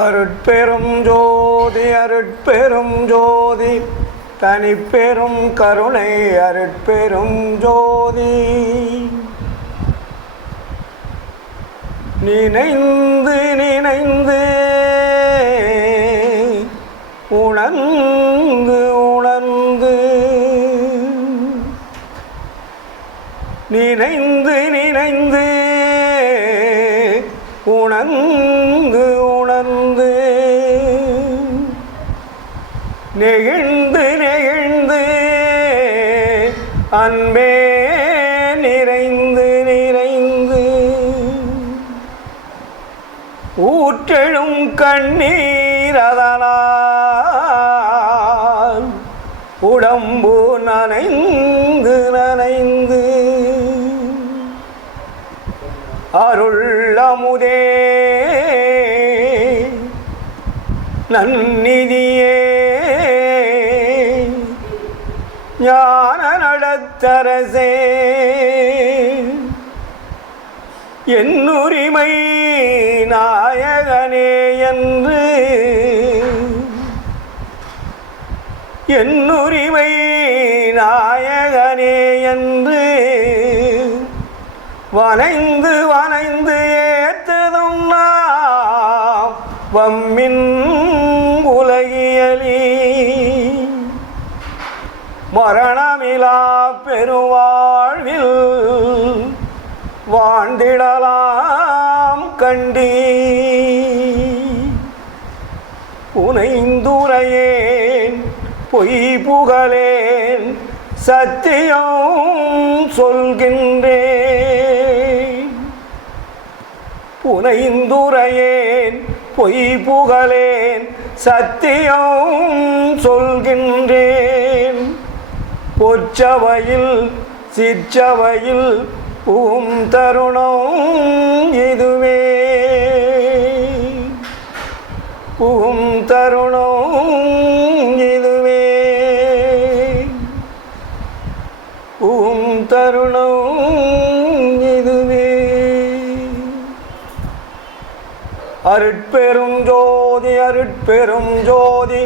அருட்பெரும் ஜோதி அருட்பெரும் ஜோதி தனிப்பெரும் கருணை அருட்பெரும் ஜோதி. நினைந்து நினைந்து உணர்ந்து உணர்ந்து நினைந்து நினைந்து உணர்ந்து உணர்ந்து நெகிழ்ந்து நெகிழ்ந்து அன்பே நிறைந்து நிறைந்து ஊற்றெழும் கண்ணீர் அதனால் உடம்பு நனைந்து நனைந்து அருள் அமுதே நன்னிதியே ஞான நடத்தரசே என்னுரிமை நாயகனே என்று என்னுரிமை நாயகனே என்று வனைந்து வனைந்து ஏத்ததும் நாம் வம்மின் உலகியலி மரணமிலா பெருவாழ்வில் வாழ்ந்திடலாம் கண்டி புனைந்துரையேன் பொய் புகழேன் சத்தியம் சொல்கின்றேன் புனைந்துரையேன் பொய் புகழேன் சத்தியம் சொல்கின்றேன் பொற்சபையில் சிற்சபையில் தருணம் இதுவே தருணம் இதுவே தருணம் இதுவே. அருட்பெரும் ஜோதி அருட்பெரும் ஜோதி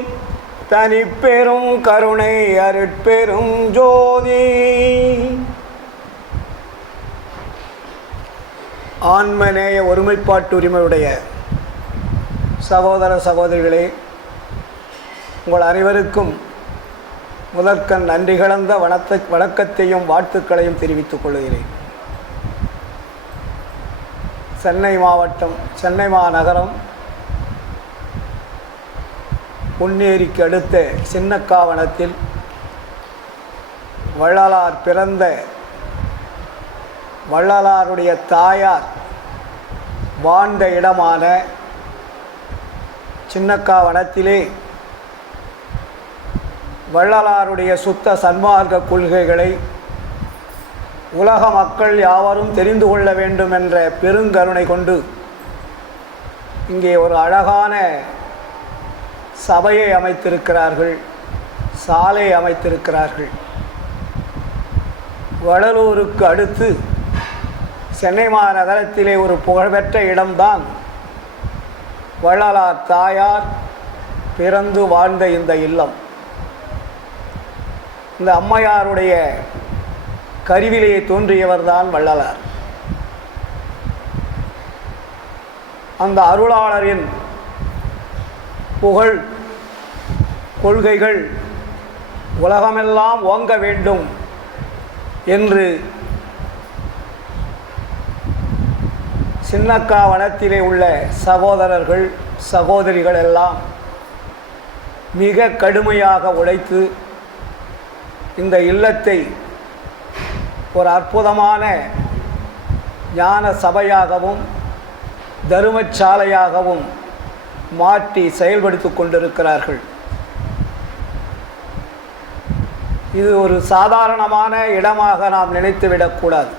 தனிப்பெரும் கருணை அருட்பெரும் ஜோதி. ஆன்மநேய ஒருமைப்பாட்டு உரிமையுடைய சகோதர சகோதரிகளே, உங்கள் அனைவருக்கும் முதற்கண் நன்றி கலந்த வணக்கத்தையும் வாழ்த்துக்களையும் தெரிவித்துக் கொள்கிறேன். சென்னை மாவட்டம் சென்னை மாநகரம் பொன்னேரிக்கு அடுத்த சின்னக்காவனத்தில் வள்ளலார் பிறந்த வள்ளலாருடைய தாயார் வாழ்ந்த இடமான சின்னக்காவனத்திலே வள்ளலாருடைய சுத்த சன்மார்க்க கொள்கைகளை உலக மக்கள் யாவரும் தெரிந்து கொள்ள வேண்டும் என்ற பெருங்கருணை கொண்டு இங்கே ஒரு அழகான சபையை அமைத்திருக்கிறார்கள், சாலை அமைத்திருக்கிறார்கள். வடலூருக்கு அடுத்து சென்னை மாநகரத்திலே ஒரு புகழ்பெற்ற இடம்தான் வள்ளலார் தாயார் பிறந்து வாழ்ந்த இந்த இல்லம். இந்த அம்மையாருடைய கருவிலே தோன்றியவர்தான் வள்ளலார். அந்த அருளாளரின் புகழ் கொள்கைகள் உலகமெல்லாம் ஓங்க வேண்டும் என்று சின்னக்காவனத்திலே உள்ள சகோதரர்கள் சகோதரிகள் எல்லாம் மிக கடுமையாக உழைத்து இந்த இல்லத்தை ஒரு அற்புதமான ஞான சபையாகவும் தருமச்சாலையாகவும் மாற்றி செயல்படுத்தி கொண்டிருக்கிறார்கள். இது ஒரு சாதாரணமான இடமாக நாம் நினைத்துவிடக்கூடாது.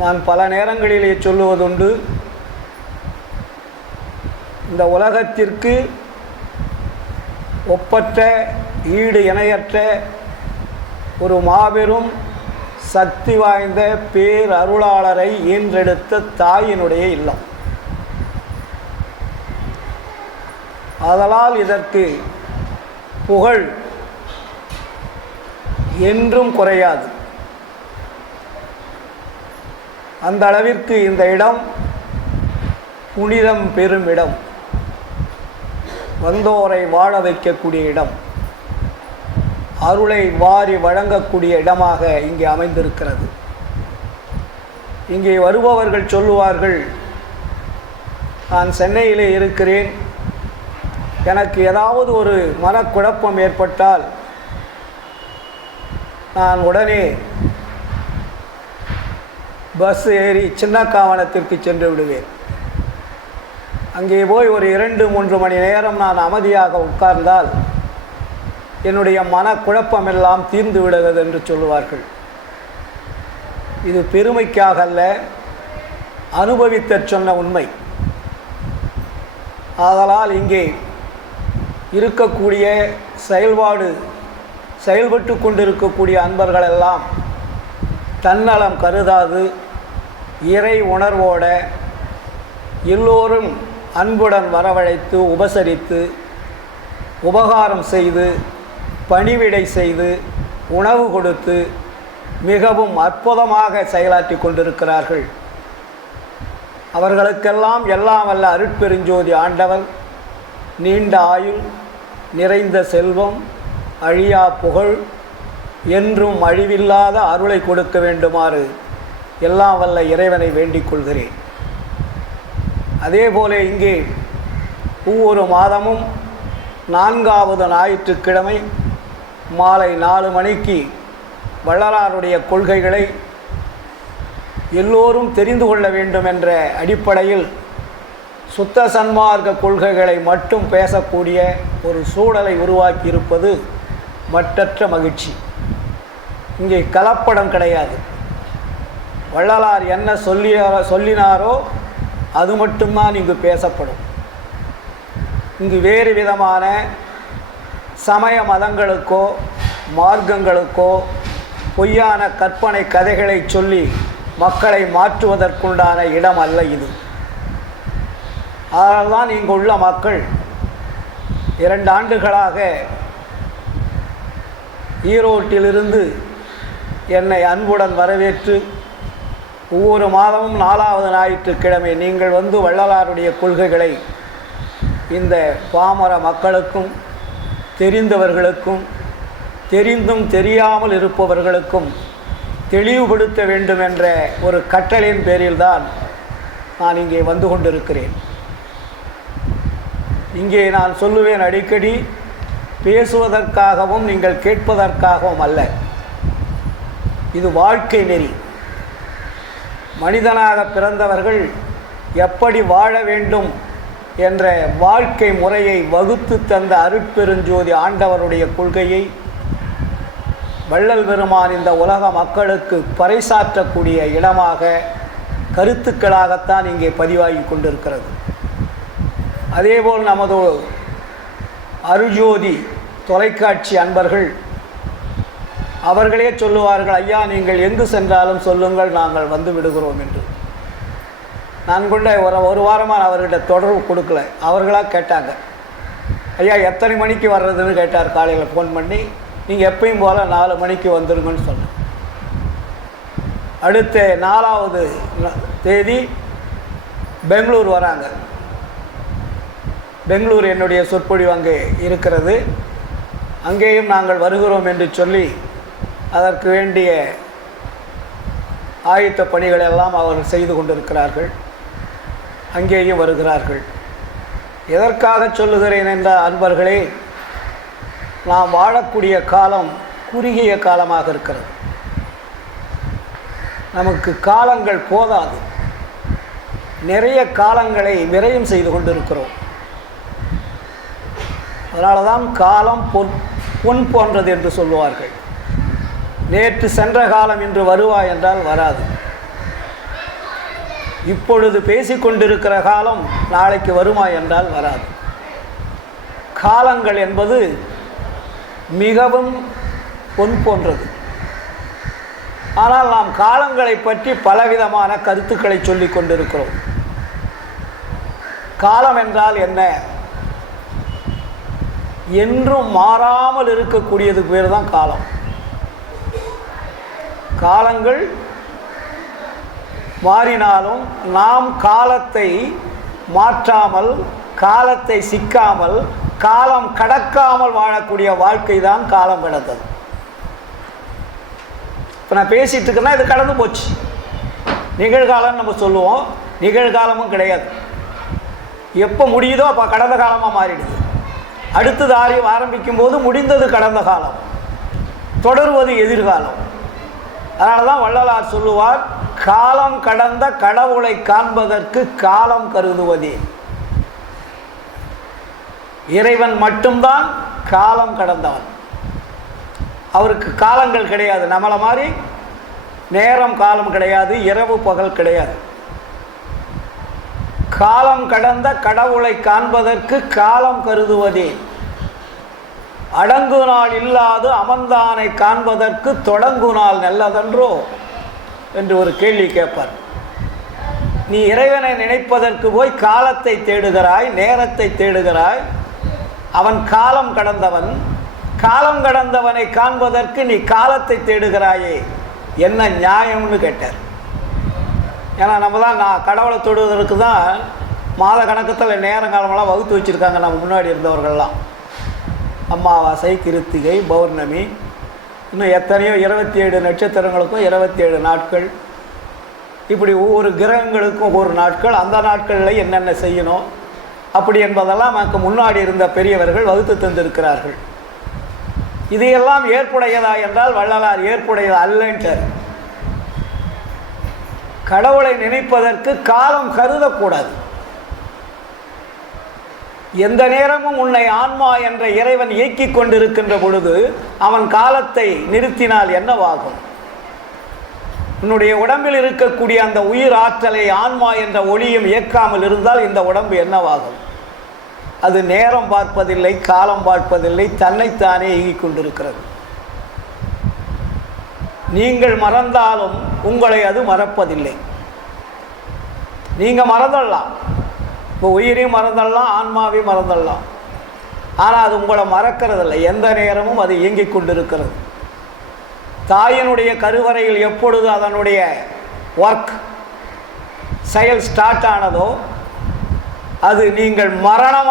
நான் பல நேரங்களிலே சொல்லுவதுண்டு, இந்த உலகத்திற்கு ஒப்பற்ற ஈடு இணையற்ற ஒரு மாபெரும் சக்தி வாய்ந்த பேர் அருளாளரை ஈன்றெடுத்த தாயினுடைய இல்லம். ஆதலால் இதற்கு புகழ் என்றும் குறையாது. அந்த அளவிற்கு இந்த இடம் புனிதம் பெறும் இடம், வந்தோரை வாழ வைக்கக்கூடிய இடம், அருளை வாரி வழங்கக்கூடிய இடமாக இங்கே அமைந்திருக்கிறது. இங்கே வருபவர்கள் சொல்லுவார்கள், நான் சென்னையிலே இருக்கிறேன், எனக்கு ஏதாவது ஒரு மனக்குழப்பம் ஏற்பட்டால் நான் உடனே பஸ் ஏறி சின்னக்காவனத்திற்கு சென்று விடுவேன். அங்கே போய் ஒரு 2-3 மணி நேரம் நான் அமைதியாக உட்கார்ந்தால் என்னுடைய மனக்குழப்பமெல்லாம் தீர்ந்து விடுகிறது என்று சொல்லுவார்கள். இது பெருமைக்காக அல்ல, அனுபவித்த சொன்ன உண்மை. ஆதலால் இங்கே இருக்கக்கூடிய செயல்பட்டு கொண்டிருக்கக்கூடிய அன்பர்களெல்லாம் தன்னலம் கருதாது இறை உணர்வோட எல்லோரும் அன்புடன் வரவழைத்து உபசரித்து உபகாரம் செய்து பணிவிடை செய்து உணவு கொடுத்து மிகவும் அற்புதமாக செயலாற்றி கொண்டிருக்கிறார்கள். அவர்களுக்கெல்லாம் எல்லாம் வல்ல அருட்பெருஞ்சோதி ஆண்டவர் நீண்ட ஆயுள், நிறைந்த செல்வம், அழியா புகழ், என்றும் அழிவில்லாத அருளை கொடுக்க வேண்டுமாறு எல்லாம் வல்ல இறைவனை வேண்டிக் கொள்கிறேன். அதேபோல இங்கே ஒவ்வொரு மாதமும் 4வது ஞாயிற்றுக்கிழமை மாலை 4 மணிக்கு வள்ளலாருடைய கொள்கைகளை எல்லோரும் தெரிந்து கொள்ள வேண்டும் என்ற அடிப்படையில் சுத்த சன்மார்க்க கொள்கைகளை மட்டும் பேசக்கூடிய ஒரு சூழலை உருவாக்கி இருப்பது மற்றற்ற மகிழ்ச்சி. இங்கே கலப்படம் கிடையாது. வள்ளலார் என்ன சொல்லினாரோ அது மட்டும்தான் இங்கு பேசப்படும். இங்கு வேறு விதமான சமய மதங்களுக்கோ மார்க்கங்களுக்கோ பொய்யான கற்பனை கதைகளை சொல்லி மக்களை மாற்றுவதற்குண்டான இடம் அல்ல இது. அதனால்தான் இங்கு உள்ள மக்கள் 2 ஆண்டுகளாக ஈரோட்டிலிருந்து என்னை அன்புடன் வரவேற்று ஒவ்வொரு மாதமும் 4வது ஞாயிற்றுக்கிழமை நீங்கள் வந்து வள்ளலாருடைய கொள்கைகளை இந்த பாமர மக்களுக்கும் தெரிந்தவர்களுக்கும் தெரிந்தும் தெரியாமல் இருப்பவர்களுக்கும் தெளிவுபடுத்த வேண்டும் என்ற ஒரு கட்டளையின் பேரில்தான் நான் இங்கே வந்து கொண்டிருக்கிறேன். இங்கே நான் சொல்லுவேன் அடிக்கடி, பேசுவதற்காகவும் நீங்கள் கேட்பதற்காகவும் அல்ல. இது வாழ்க்கை நெறி. மனிதனாக பிறந்தவர்கள் எப்படி வாழ வேண்டும் என்ற வாழ்க்கை முறையை வகுத்து தந்த அருட்பெருஞ்சோதி ஆண்டவருடைய கொள்கையை வள்ளல் பெருமான் இந்த உலக மக்களுக்கு பறைசாற்றக்கூடிய இடமாக கருத்துக்களாகத்தான் இங்கே பதிவாகி கொண்டிருக்கிறது. அதேபோல் நமது அருஜோதி தொலைக்காட்சி அன்பர்கள் அவர்களே சொல்லுவார்கள், ஐயா நீங்கள் எங்கு சென்றாலும் சொல்லுங்கள், நாங்கள் வந்து விடுகிறோம் என்று. நான் கொண்ட ஒரு வாரமாக அவர்கிட்ட தொடர்பு கொடுக்கல. அவர்களாக கேட்டாங்க, ஐயா எத்தனை மணிக்கு வர்றதுன்னு கேட்டார். காலையில் ஃபோன் பண்ணி, நீங்கள் எப்பயும் போல் 4 மணிக்கு வந்துருங்கன்னு சொன்னேன். அடுத்த 4வது தேதி பெங்களூர் வராங்க. பெங்களூர் என்னுடைய சொற்பொழிவு அங்கே இருக்கிறது. அங்கேயும் நாங்கள் வருகிறோம் என்று சொல்லி அதற்கு வேண்டிய ஆயத்த பணிகள் எல்லாம் அவர்கள் செய்து கொண்டிருக்கிறார்கள். அங்கேயும் வருகிறார்கள். எதற்காக சொல்லுகிறேன் என்ற அன்பர்களே, நாம் வாழக்கூடிய காலம் குறுகிய காலமாக இருக்கிறது. நமக்கு காலங்கள் போதாது. நிறைய காலங்களை விரயம் செய்து கொண்டிருக்கிறோம். அதனால தான் காலம் பொன் போன்றது என்று சொல்லுவார்கள். நேற்று சென்ற காலம் இன்று வருவாய் என்றால் வராது. இப்பொழுது பேசிக்கொண்டிருக்கிற காலம் நாளைக்கு வருமா என்றால் வராது. காலங்கள் என்பது மிகவும் பொன் போன்றது. ஆனால் நாம் காலங்களை பற்றி பலவிதமான கருத்துக்களை சொல்லிக் கொண்டிருக்கிறோம். காலம் என்றால் என்ன? என்றும் மாறாமல் இருக்கக்கூடியதுக்கு பேர் தான் காலம். காலங்கள் மாறினாலும் நாம் காலத்தை மாற்றாமல், காலத்தை சிக்காமல், காலம் கடக்காமல் வாழக்கூடிய வாழ்க்கை தான் காலம் கடந்தது. இப்போ நான் பேசிகிட்டு இருக்கேன்னா இது கடந்து போச்சு. நிகழ்காலம்னு நம்ம சொல்லுவோம், நிகழ்காலமும் கிடையாது. எப்போ முடியுதோ அப்போ கடந்த காலமாக மாறிடுது. அடுத்தது ஆரம்பிக்கும் போது முடிந்தது கடந்த காலம், தொடர்வது எதிர்காலம். அதனால தான் வள்ளலார் சொல்லுவார், காலம் கடந்த கடவுளை காண்பதற்கு காலம் கருதுவதே. இறைவன் மட்டும்தான் காலம் கடந்தவன். அவருக்கு காலங்கள் கிடையாது. நம்மளை மாதிரி நேரம் காலம் கிடையாது, இரவு பகல் கிடையாது. காலம் கடந்த கடவுளை காண்பதற்கு காலம் கருதுவதே. அடங்கு நாள் இல்லாது அமர்ந்தானை காண்பதற்கு தொடங்கு நாள் நல்லதன்றோ என்று ஒரு கேள்வி கேட்பார். நீ இறைவனை நினைப்பதற்கு போய் காலத்தை தேடுகிறாய், நேரத்தை தேடுகிறாய். அவன் காலம் கடந்தவன். காலம் கடந்தவனை காண்பதற்கு நீ காலத்தை தேடுகிறாயே, என்ன நியாயம்னு கேட்டார். ஏன்னா நம்ம தான் நான் கடவுளை தொடுவதற்கு தான் மாத கணக்கத்தில் நேரங்காலமெல்லாம் வகுத்து வச்சுருக்காங்க நம்ம முன்னாடி இருந்தவர்கள்லாம். அமாவாசை, கிருத்திகை, பௌர்ணமி, இன்னும் எத்தனையோ 27 நட்சத்திரங்களுக்கும் 27 நாட்கள், இப்படி ஒவ்வொரு கிரகங்களுக்கும் ஒவ்வொரு நாட்கள், அந்த நாட்களில் என்னென்ன செய்யணும் அப்படி என்பதெல்லாம் நமக்கு முன்னாடி இருந்த பெரியவர்கள் வகுத்து தந்திருக்கிறார்கள். இதையெல்லாம் ஏற்புடையதா என்றால் வள்ளலார் ஏற்புடையது அல்லன்றார். கடவுளை நினைப்பதற்கு காலம் கருதக்கூடாது. எந்த நேரமும் உன்னை ஆன்மா என்ற இறைவன் இயக்கிக் கொண்டிருக்கின்ற பொழுது அவன் காலத்தை நிறுத்தினால் என்னவாகும்? உன்னுடைய உடம்பில் இருக்கக்கூடிய அந்த உயிர் ஆற்றலை ஆன்மா என்ற ஒளியும் இயக்காமல் இருந்தால் இந்த உடம்பு என்னவாகும்? அது நேரம் பார்ப்பதில்லை, காலம் பார்ப்பதில்லை, தன்னைத்தானே இயங்கிக் கொண்டிருக்கிறது. நீங்கள் மறந்தாலும் உங்களை அது மறப்பதில்லை. நீங்கள் மறந்துடலாம், இப்போ உயிரையும் மறந்துடலாம், ஆன்மாவையும் மறந்துடலாம். ஆனால் அது உங்களை மறக்கிறதில்லை. எந்த நேரமும் அது இயங்கிக் கொண்டிருக்கிறது. தாயினுடைய கருவறையில் எப்பொழுது அதனுடைய ஒர்க் செயல் ஸ்டார்ட் ஆனதோ அது நீங்கள் மரணம்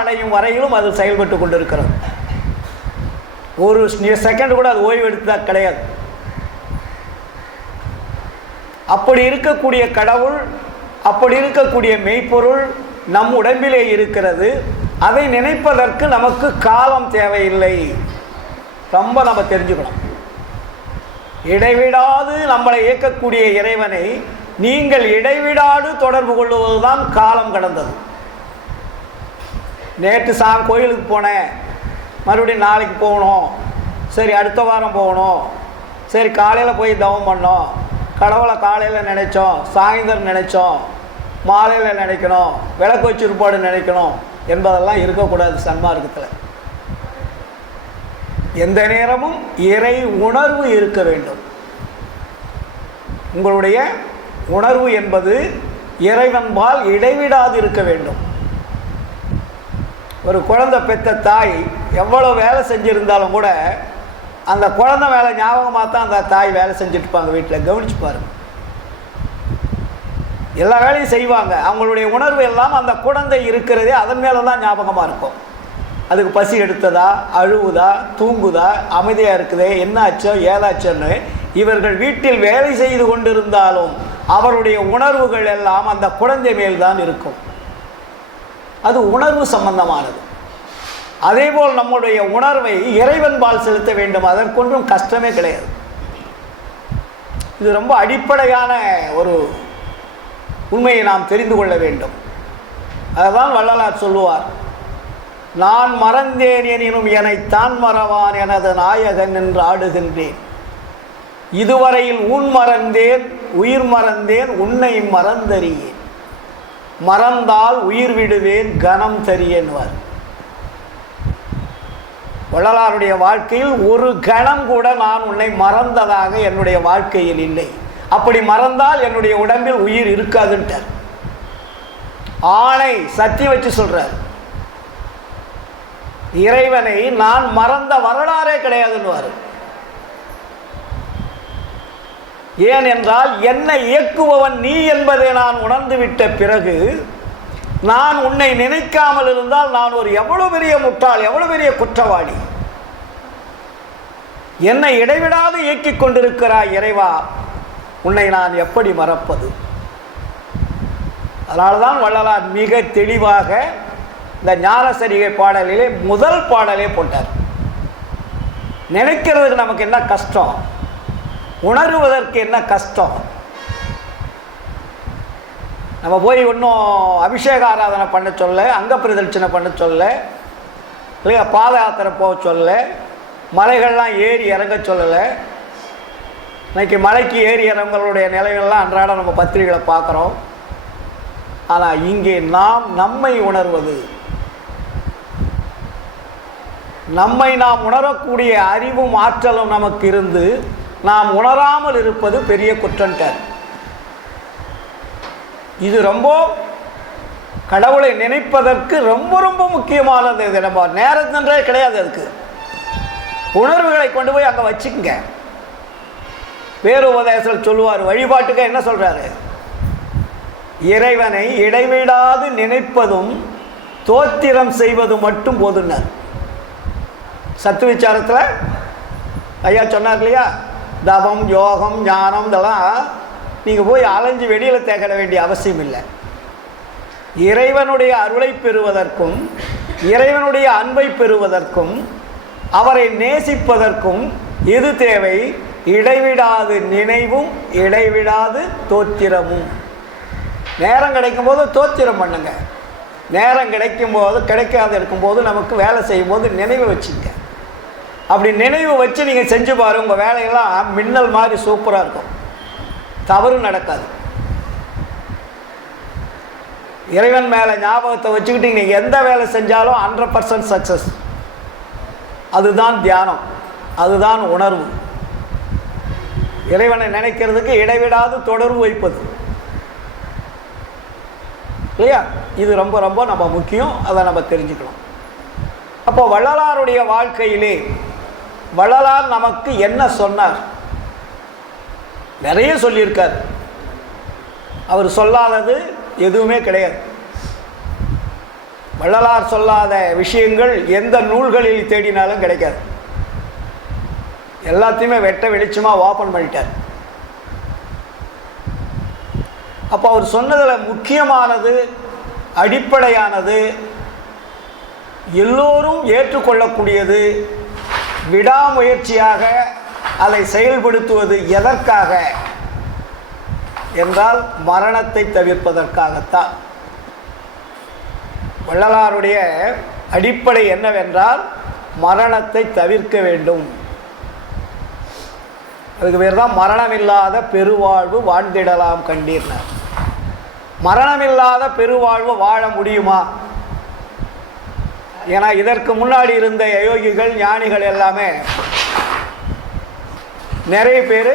அடையும் வரையிலும் அது செயல்பட்டு கொண்டிருக்கிறது. ஒரு செகண்ட் கூட அது ஓய்வு எடுத்ததா கிடையாது. அப்படி இருக்கக்கூடிய கடவுள், அப்படி இருக்கக்கூடிய மெய்ப்பொருள் நம் உடம்பிலே இருக்கிறது. அதை நினைப்பதற்கு நமக்கு காலம் தேவையில்லை. ரொம்ப நம்ம தெரிஞ்சுக்கணும். இடைவிடாது நம்மளை இயக்கக்கூடிய இறைவனை நீங்கள் இடைவிடாது தொடர்பு கொள்வதுதான் காலம் கடந்தது. நேற்று கோயிலுக்கு போனேன், மறுபடியும் நாளைக்கு போகணும், சரி அடுத்த வாரம் போகணும், சரி காலையில் போய் தவம் பண்ணோம், கடவுளை காலையில் நினைச்சோம், சாயந்தரம் நினைச்சோம், மாலையில் நினைக்கணும், விளக்கு வச்சிருப்பாடு நினைக்கணும் என்பதெல்லாம் இருக்கக்கூடாது சன்மார்க்கத்தில். எந்த நேரமும் இறை உணர்வு இருக்க வேண்டும். உங்களுடைய உணர்வு என்பது இறைவன்பால் இடைவிடாது இருக்க வேண்டும். ஒரு குழந்தை பெற்ற தாய் எவ்வளோ வேலை செஞ்சுருந்தாலும் கூட அந்த குழந்தை வேலை ஞாபகமாக தான் அந்த தாய் வேலை செஞ்சுட்டு இருப்பாங்க. வீட்டில் கவனிச்சு பாருங்க, எல்லா வேலையும் செய்வாங்க. அவங்களுடைய உணர்வு எல்லாம் அந்த குழந்தை இருக்கிறதே அதன் மேலே தான் ஞாபகமாக இருக்கும். அதுக்கு பசி எடுத்ததா, அழுவுதா, தூங்குதா, அமைதியாக இருக்குதே, என்ன ஆச்சோ ஏதாச்சோன்னு இவர்கள் வீட்டில் வேலை செய்து கொண்டிருந்தாலும் அவருடைய உணர்வுகள் எல்லாம் அந்த குழந்தை மேல்தான் இருக்கும். அது உணர்வு சம்பந்தமானது. அதேபோல் நம்முடைய உணர்வை இறைவன்பால் செலுத்த வேண்டும். அதற்கொன்றும் கஷ்டமே கிடையாது. இது ரொம்ப அடிப்படையான ஒரு உண்மையை நாம் தெரிந்து கொள்ள வேண்டும். அதுதான் வள்ளலார் சொல்லுவார், நான் மறந்தேன் எனினும் என்னைத்தான் மறவான் எனது நாயகன் என்று ஆடுகின்றேன். இதுவரையில் உன் மறந்தேன், உயிர் மறந்தேன், உன்னை மறந்தறியேன். மறந்தால் உயிர் விடுவேன், கனம் தரியேன்வார். வள்ளலாருடைய வாழ்க்கையில் ஒரு கணம் கூட நான் உன்னை மறந்ததாக என்னுடைய வாழ்க்கையில் இல்லை. அப்படி மறந்தால் என்னுடைய உடம்பில் உயிர் இருக்காதுன்ட்டார். ஆணை சத்தியம் வச்சு சொல்றார். இறைவனை நான் மறந்த வரலாறே கிடையாதுன்னுவார். ஏனென்றால் என்னை இயக்குபவன் நீ என்பதை நான் உணர்ந்துவிட்ட பிறகு நான் உன்னை நினைக்காமல் இருந்தால் நான் ஒரு எவ்வளவு பெரிய முட்டாள், எவ்வளவு பெரிய குற்றவாளி. என்னை இடைவிடாது இயக்கிக் கொண்டிருக்கிறாய் இறைவா, உன்னை நான் எப்படி மறப்பது? அதனால்தான் வள்ளலார் மிக தெளிவாக இந்த ஞானசரிகை பாடலிலே முதல் பாடலே போட்டார். நினைக்கிறதுக்கு நமக்கு என்ன கஷ்டம், உணர்வதற்கு என்ன கஷ்டம். நம்ம போய் இன்னும் அபிஷேக ஆராதனை பண்ண சொல்ல, அங்க பிரதட்சணை பண்ண சொல்ல, இல்லையா, பாத யாத்திரை போக சொல்ல, மலைகள்லாம் ஏறி இறங்க சொல்லலை. இன்னைக்கு மலைக்கு ஏறி இறங்களுடைய நிலைகள்லாம் அன்றாடம் நம்ம பத்திரிகைகளை பார்க்குறோம். ஆனால் இங்கே நாம் நம்மை உணர்வது, நம்மை நாம் உணரக்கூடிய அறிவும் ஆற்றலும் நமக்கு இருந்து நாம் உணராமல் இருப்பது பெரிய குற்றம்ட்டார். இது ரொம்ப கடவுளை நினைப்பதற்கு ரொம்ப ரொம்ப முக்கியமானது. இது நம்ம நேரத்தின்றே கிடையாது. அதுக்கு உணர்வுகளை கொண்டு போய் அங்கே வச்சுக்கங்க. வேறு உபதேசத்தில் சொல்லுவார், வழிபாட்டுக்கு என்ன சொல்கிறாரு, இறைவனை இடைவிடாது நினைப்பதும் தோத்திரம் செய்வது மட்டும் போதுன்னார். சத்து விசாரத்தில் ஐயா சொன்னார் இல்லையா, தவம் யோகம் ஞானம் இதெல்லாம் நீங்கள் போய் அலைஞ்சு வெளியில் தேட வேண்டிய அவசியம் இல்லை. இறைவனுடைய அருளை பெறுவதற்கும் இறைவனுடைய அன்பை பெறுவதற்கும் அவரை நேசிப்பதற்கும் எது தேவை? இடைவிடாது நினைவும் இடைவிடாது தோத்திரமும். நேரம் கிடைக்கும்போது தோத்திரம் பண்ணுங்க. நேரம் கிடைக்கும்போது கிடைக்காது இருக்கும்போது நமக்கு வேலை செய்யும்போது நினைவு வச்சுங்க. அப்படி நினைவு வச்சு நீங்கள் செஞ்சு பாருங்க, உங்கள் வேலையெல்லாம் மின்னல் மாதிரி சூப்பராக இருக்கும், தவறு நடக்காது. இறைவன் மேலே ஞாபகத்தை வச்சுக்கிட்டு நீங்கள் எந்த வேலை செஞ்சாலும் 100% சக்ஸஸ். அதுதான் தியானம், அதுதான் உணர்வு. இறைவனை நினைக்கிறதுக்கு இடைவிடாது தொடர்பு வைப்பது இல்லையா, இது ரொம்ப ரொம்ப நம்ம முக்கியம். அதை நம்ம தெரிஞ்சுக்கணும். அப்போ வள்ளலாருடைய வாழ்க்கையிலே வள்ளலார் நமக்கு என்ன சொன்னார்? நிறைய சொல்லியிருக்கார். அவர் சொல்லாதது எதுவுமே கிடையாது. வள்ளலார் சொல்லாத விஷயங்கள் எந்த நூல்களில் தேடினாலும் கிடைக்காது. எல்லாத்தையுமே வெட்ட வெளிச்சமாக ஓப்பன் பண்ணிட்டார். அப்போ அவர் சொன்னதில் முக்கியமானது, அடிப்படையானது, எல்லோரும் ஏற்றுக்கொள்ளக்கூடியது, விடாமுயற்சியாக அதை செயல்படுத்துவது எதற்காக என்றால் மரணத்தை தவிர்ப்பதற்காகத்தான். வள்ளலாருடைய அடிப்படை என்னவென்றால் மரணத்தை தவிர்க்க வேண்டும். அதுக்கு பேர் தான் மரணமில்லாத பெருவாழ்வு வாழ்ந்திடலாம் கண்டீர்னார். மரணமில்லாத பெருவாழ்வு வாழ முடியுமா? ஏன்னா இதற்கு முன்னாடி இருந்த யோகிகள் ஞானிகள் எல்லாமே நிறைய பேர்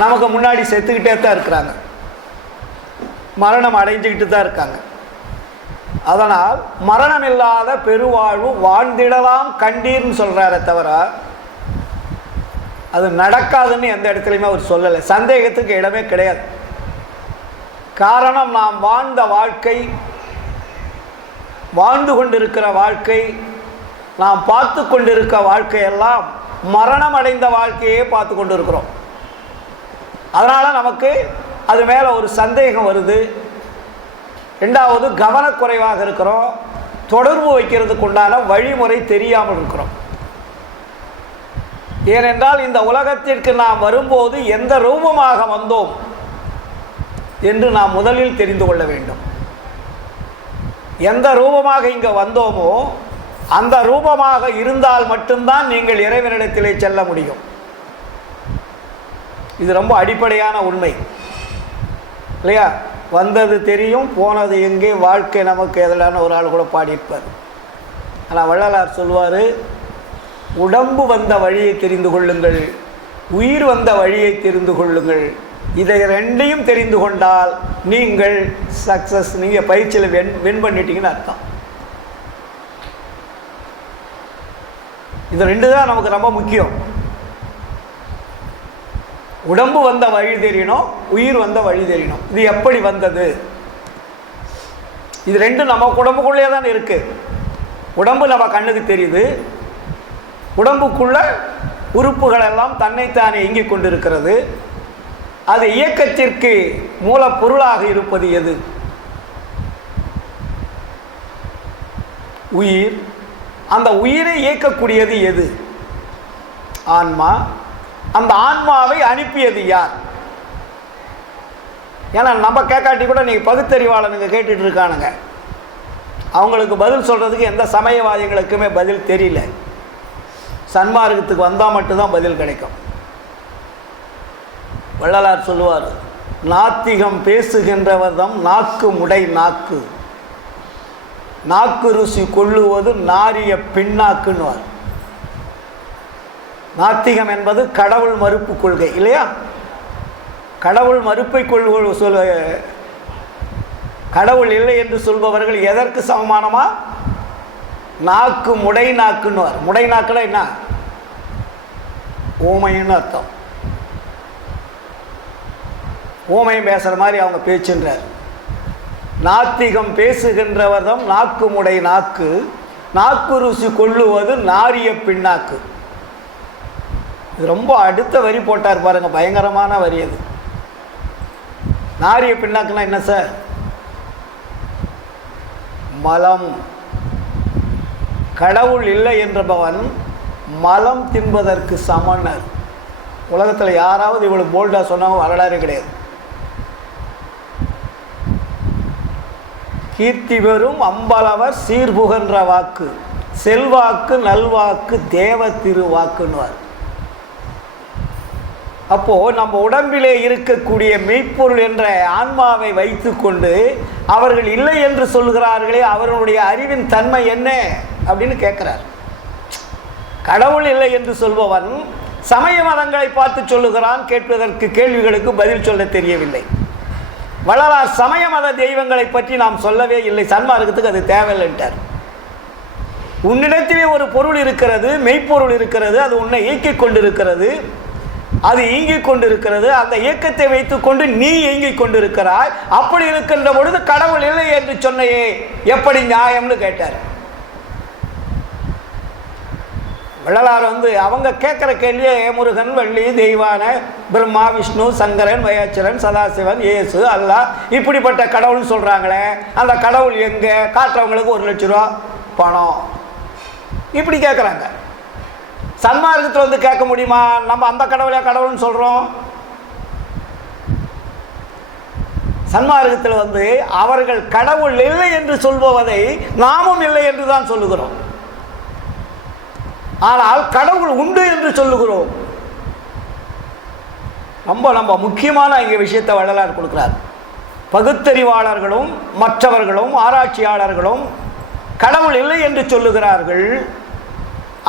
நமக்கு முன்னாடி செத்துக்கிட்டே தான் இருக்கிறாங்க, மரணம் அடைஞ்சிக்கிட்டு தான் இருக்காங்க. அதனால் மரணமில்லாத பெருவாழ்வு வாழ்ந்திடலாம் கண்டீர்னு சொல்கிறாரே தவிர அது நடக்காதுன்னு எந்த இடத்துலையுமே அவர் சொல்லலை. சந்தேகத்துக்கு இடமே கிடையாது. காரணம், நாம் வாழ்ந்த வாழ்க்கை, வாழ்ந்து கொண்டிருக்கிற வாழ்க்கை, நாம் பார்த்து கொண்டிருக்க வாழ்க்கையெல்லாம் மரணம் அடைந்த வாழ்க்கையே பார்த்து கொண்டு இருக்கிறோம். அதனால் நமக்கு அது மேலே ஒரு சந்தேகம் வருது. ரெண்டாவது, கவனக்குறைவாக இருக்கிறோம். தொடர்பு வைக்கிறதுக்கு உண்டான வழிமுறை தெரியாமல் இருக்கிறோம். ஏனென்றால் இந்த உலகத்திற்கு நாம் வரும்போது எந்த ரூபமாக வந்தோம் என்று நாம் முதலில் தெரிந்து கொள்ள வேண்டும். எந்த ரூபமாக இங்கே வந்தோமோ அந்த ரூபமாக இருந்தால் மட்டும்தான் நீங்கள் இறைவனிடத்திலே செல்ல முடியும். இது ரொம்ப அடிப்படையான உண்மை இல்லையா? வந்தது தெரியும், போனது எங்கே, வாழ்க்கை நமக்கு எதிரான ஒரு ஆள் கூட பாடியிருப்பார். ஆனால் வள்ளலார் சொல்வார், உடம்பு வந்த வழியை தெரிந்து கொள்ளுங்கள், உயிர் வந்த வழியை தெரிந்து கொள்ளுங்கள். இதை ரெண்டையும் தெரிந்து கொண்டால் நீங்கள் சக்ஸஸ், நீங்கள் பயிற்சியில் வின் பண்ணிட்டீங்கன்னு அர்த்தம். இது ரெண்டு தான் நமக்கு ரொம்ப முக்கியம். உடம்பு வந்த வழி தெரியணும், உயிர் வந்த வழி தெரியணும். இது எப்படி வந்தது? இது ரெண்டும் நம்ம உடம்புக்குள்ளே தான் இருக்கு. உடம்பு நம்ம கண்ணுக்கு தெரியுது, உடம்புக்குள்ள உறுப்புகள் எல்லாம் தன்னைத்தானே இயங்கிக் கொண்டிருக்கிறது. அது இயக்கத்திற்கு மூலப்பொருளாக இருப்பது எது? உயிர். அந்த உயிரை இயக்கக்கூடியது எது? ஆன்மா. அந்த ஆன்மாவை அனுப்பியது யார்? ஏன்னா நம்ம கேட்காட்டி கூட நீங்கள் பகுத்தறிவாளனுங்க கேட்டுட்டு இருக்கானுங்க, அவங்களுக்கு பதில் சொல்கிறதுக்கு எந்த சமயவாதிகளுக்குமே பதில் தெரியல. சன்மார்க்கத்துக்கு வந்தால் மட்டும்தான் பதில் கிடைக்கும். வள்ளலார் சொல்லுவார், நாத்திகம் பேசுகின்றவர்தம் நாக்கு முடை நாக்கு, நாக்கு ருசி கொள்ளுவது நாரிய பின்னாக்குன்னுவார். நாத்திகம் என்பது கடவுள் மறுப்பு கொள்கை இல்லையா? கடவுள் மறுப்பை கடவுள் இல்லை என்று சொல்பவர்கள் எதற்கு சமமானமா? நாக்கு முடை நாக்குன்னுவார். முடை நாக்குல என்ன? ஊமைன்னு அர்த்தம். ஊமையும் பேசுகிற மாதிரி அவங்க பேச்சுன்றார். நாத்திகம் பேசுகின்றவர்தம் நாக்கு முடை நாக்கு, நாக்கு ருசி கொள்ளுவது நாரிய பின்னாக்கு. இது ரொம்ப அடுத்த வரி போட்டார் பாருங்க, பயங்கரமான வரி அது. நாரிய பின்னாக்குன்னா என்ன சார்? மலம். கடவுள் இல்லை என்றபவன் மலம் தின்பதற்கு சமன்னர். உலகத்தில் யாராவது இவ்வளவு போல்டாக சொன்னாங்க வரலாறு கிடையாது. கீர்த்தி பெறும் அம்பலவர் சீர்புகன்ற வாக்கு, செல்வாக்கு நல்வாக்கு தேவ திருவாக்குன்னுவார். அப்போது நம்ம உடம்பிலே இருக்கக்கூடிய மெய்ப்பொருள் என்ற ஆன்மாவை வைத்து கொண்டு அவர்கள் இல்லை என்று சொல்கிறார்களே, அவர்களுடைய அறிவின் தன்மை என்ன அப்படின்னு கேட்குறார். கடவுள் இல்லை என்று சொல்பவன் சமய மதங்களை பார்த்து சொல்லுகிறான், கேட்பதற்கு கேள்விகளுக்கு பதில் சொல்ல தெரியவில்லை. வள்ளலார் சமய மத தெய்வங்களை பற்றி நாம் சொல்லவே இல்லை, சன்மார்க்கத்துக்கு அது தேவையில்லைன்றார். உன்னிடத்திலே ஒரு பொருள் இருக்கிறது, மெய்ப்பொருள் இருக்கிறது, அது உன்னை இயக்கிக் கொண்டிருக்கிறது, அது இயங்கிக் கொண்டிருக்கிறது. அந்த இயக்கத்தை வைத்துக்கொண்டு நீ இயங்கிக் கொண்டிருக்கிறாய். அப்படி இருக்கின்ற பொழுது கடவுள் இல்லை என்று சொன்னையே எப்படி நியாயம்னு கேட்டார். வள்ளலார் அவங்க கேட்குற கேள்வியே முருகன், வள்ளி, தெய்வான, பிரம்மா, விஷ்ணு, சங்கரன், வயாச்சரன், சதாசிவன், இயேசு, அல்லாஹ் இப்படிப்பட்ட கடவுள்னு சொல்கிறாங்களே, அந்த கடவுள் எங்கே? காட்டுறவங்களுக்கு 1 லட்ச ரூபா பணம் இப்படி கேட்குறாங்க. சன்மார்க்கத்தில் கேட்க முடியுமா? நம்ம அந்த கடவுளே கடவுள்னு சொல்கிறோம். சன்மார்க்கத்தில் அவர்கள் கடவுள் இல்லை என்று சொல்பவதை நாமும் இல்லை என்று தான் சொல்லுகிறோம். ஆனால் கடவுள் உண்டு என்று சொல்லுகிறோம். ரொம்ப முக்கியமான இங்கே விஷயத்தை வள்ளலார் கொடுக்கிறார். பகுத்தறிவாளர்களும் மற்றவர்களும் ஆராய்ச்சியாளர்களும் கடவுள் இல்லை என்று சொல்லுகிறார்கள்.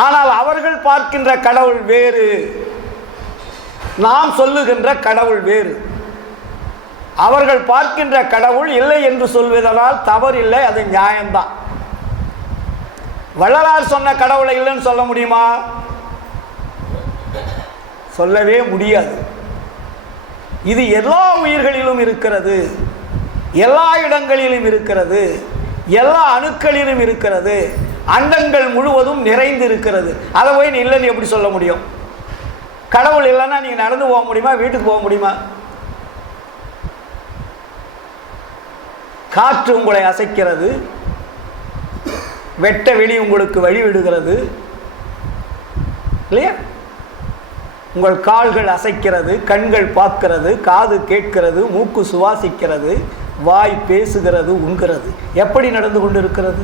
ஆனால் அவர்கள் பார்க்கின்ற கடவுள் வேறு, நாம் சொல்லுகின்ற கடவுள் வேறு. அவர்கள் பார்க்கின்ற கடவுள் இல்லை என்று சொல்வதனால் தவறில்லை, அது நியாயம்தான். வள்ளலார் சொன்ன கடவுளை இல்லைன்னு சொல்ல முடியுமா? சொல்லவே முடியாது. இது எல்லா உயிர்களிலும் இருக்கிறது, எல்லா இடங்களிலும் இருக்கிறது, எல்லா அணுக்களிலும் இருக்கிறது, அண்டங்கள் முழுவதும் நிறைந்து இருக்கிறது. அதை போய் நீ இல்லைன்னு எப்படி சொல்ல முடியும்? கடவுள் இல்லைன்னா நீங்கள் நடந்து போக முடியுமா? வீட்டுக்கு போக முடியுமா? காற்று உங்களை அசைக்கிறது, வெட்ட வெளி உங்களுக்கு வழிவிடுகிறது இல்லையா? உங்கள் கால்கள் அசைக்கிறது, கண்கள் பார்க்கிறது, காது கேட்கிறது, மூக்கு சுவாசிக்கிறது, வாய் பேசுகிறது, உண்கிறது. எப்படி நடந்து கொண்டு இருக்கிறது?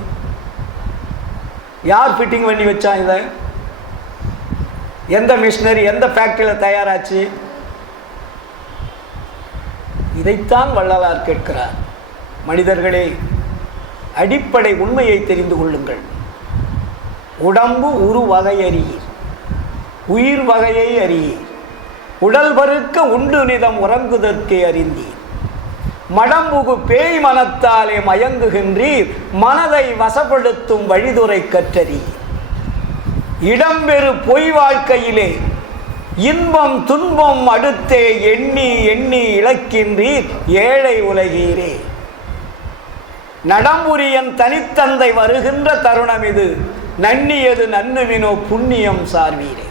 யார் ஃபிட்டிங் பண்ணி வச்சா? இதை எந்த மிஷினரி, எந்த ஃபேக்டரியில் தயாராச்சு? இதைத்தான் வள்ளலார் கேட்கிறார். மனிதர்களே, அடிப்படை உண்மையை தெரிந்து கொள்ளுங்கள். உடம்பு உரு வகை அறியீர், உயிர் வகையை அறியீர், உடல் பருக்க உண்டு நிதம் உறங்குதற்கே அறிந்தீர், மடம்புகு பேய் மனத்தாலே மயங்குகின்றீர், மனதை வசப்படுத்தும் வழிதுறை கற்றறீர். இடம்பெறு பொய் வாழ்க்கையிலே இன்பம் துன்பம் அடுத்தே எண்ணி எண்ணி இழக்கின்றீர் ஏழை உலகீரே. நடம்புரியன் தனித்தந்தை வருகின்ற தருணம் இது, நன்னியது நன்னுவினோ புண்ணியம் சார்வீரே.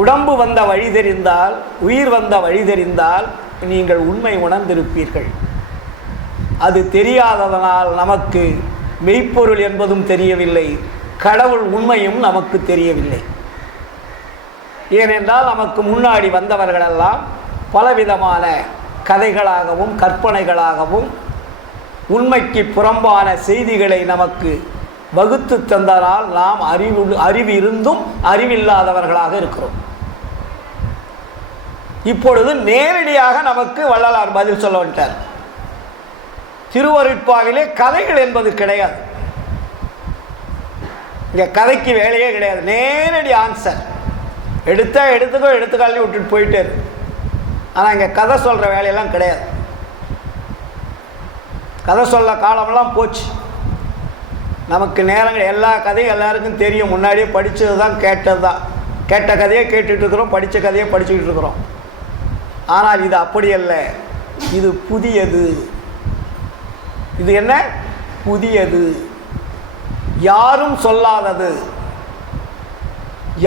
உடம்பு வந்த வழி தெரிந்தால், உயிர் வந்த வழி தெரிந்தால் நீங்கள் உண்மை உணர்ந்திருப்பீர்கள். அது தெரியாததனால் நமக்கு மெய்ப்பொருள் என்பதும் தெரியவில்லை, கடவுள் உண்மையும் நமக்கு தெரியவில்லை. ஏனென்றால் நமக்கு முன்னாடி வந்தவர்களெல்லாம் பலவிதமான கதைகளாகவும் கற்பனைகளாகவும் உண்மைக்கு புறம்பான செய்திகளை நமக்கு வகுத்து தந்தனால் நாம் அறிவு இருந்தும் அறிவில்லாதவர்களாக இருக்கிறோம். இப்பொழுது நேரடியாக நமக்கு வள்ளலார் பதில் சொல்ல வந்துட்டார். திருவருட்பாவிலே கதைகள் என்பது கிடையாது. இங்கே கதைக்கு வேலையே கிடையாது, நேரடி ஆன்சர். எடுத்துக்கோ எடுத்துக்காலே விட்டுட்டு போயிட்டே இருக்கு. ஆனால் இங்கே கதை சொல்கிற வேலையெல்லாம் கிடையாது. கதை சொல்ல காலமெல்லாம் போச்சு. நமக்கு நேரங்கள் எல்லா கதையும் எல்லாருக்கும் தெரியும், முன்னாடியே படித்தது தான் கேட்டது தான். கேட்ட கதையை கேட்டுட்டு இருக்கிறோம், படித்த கதையை படிச்சுக்கிட்டு இருக்கிறோம். ஆனால் இது அப்படி அல்ல, இது புதியது. இது என்ன? புதியது, யாரும் சொல்லாதது,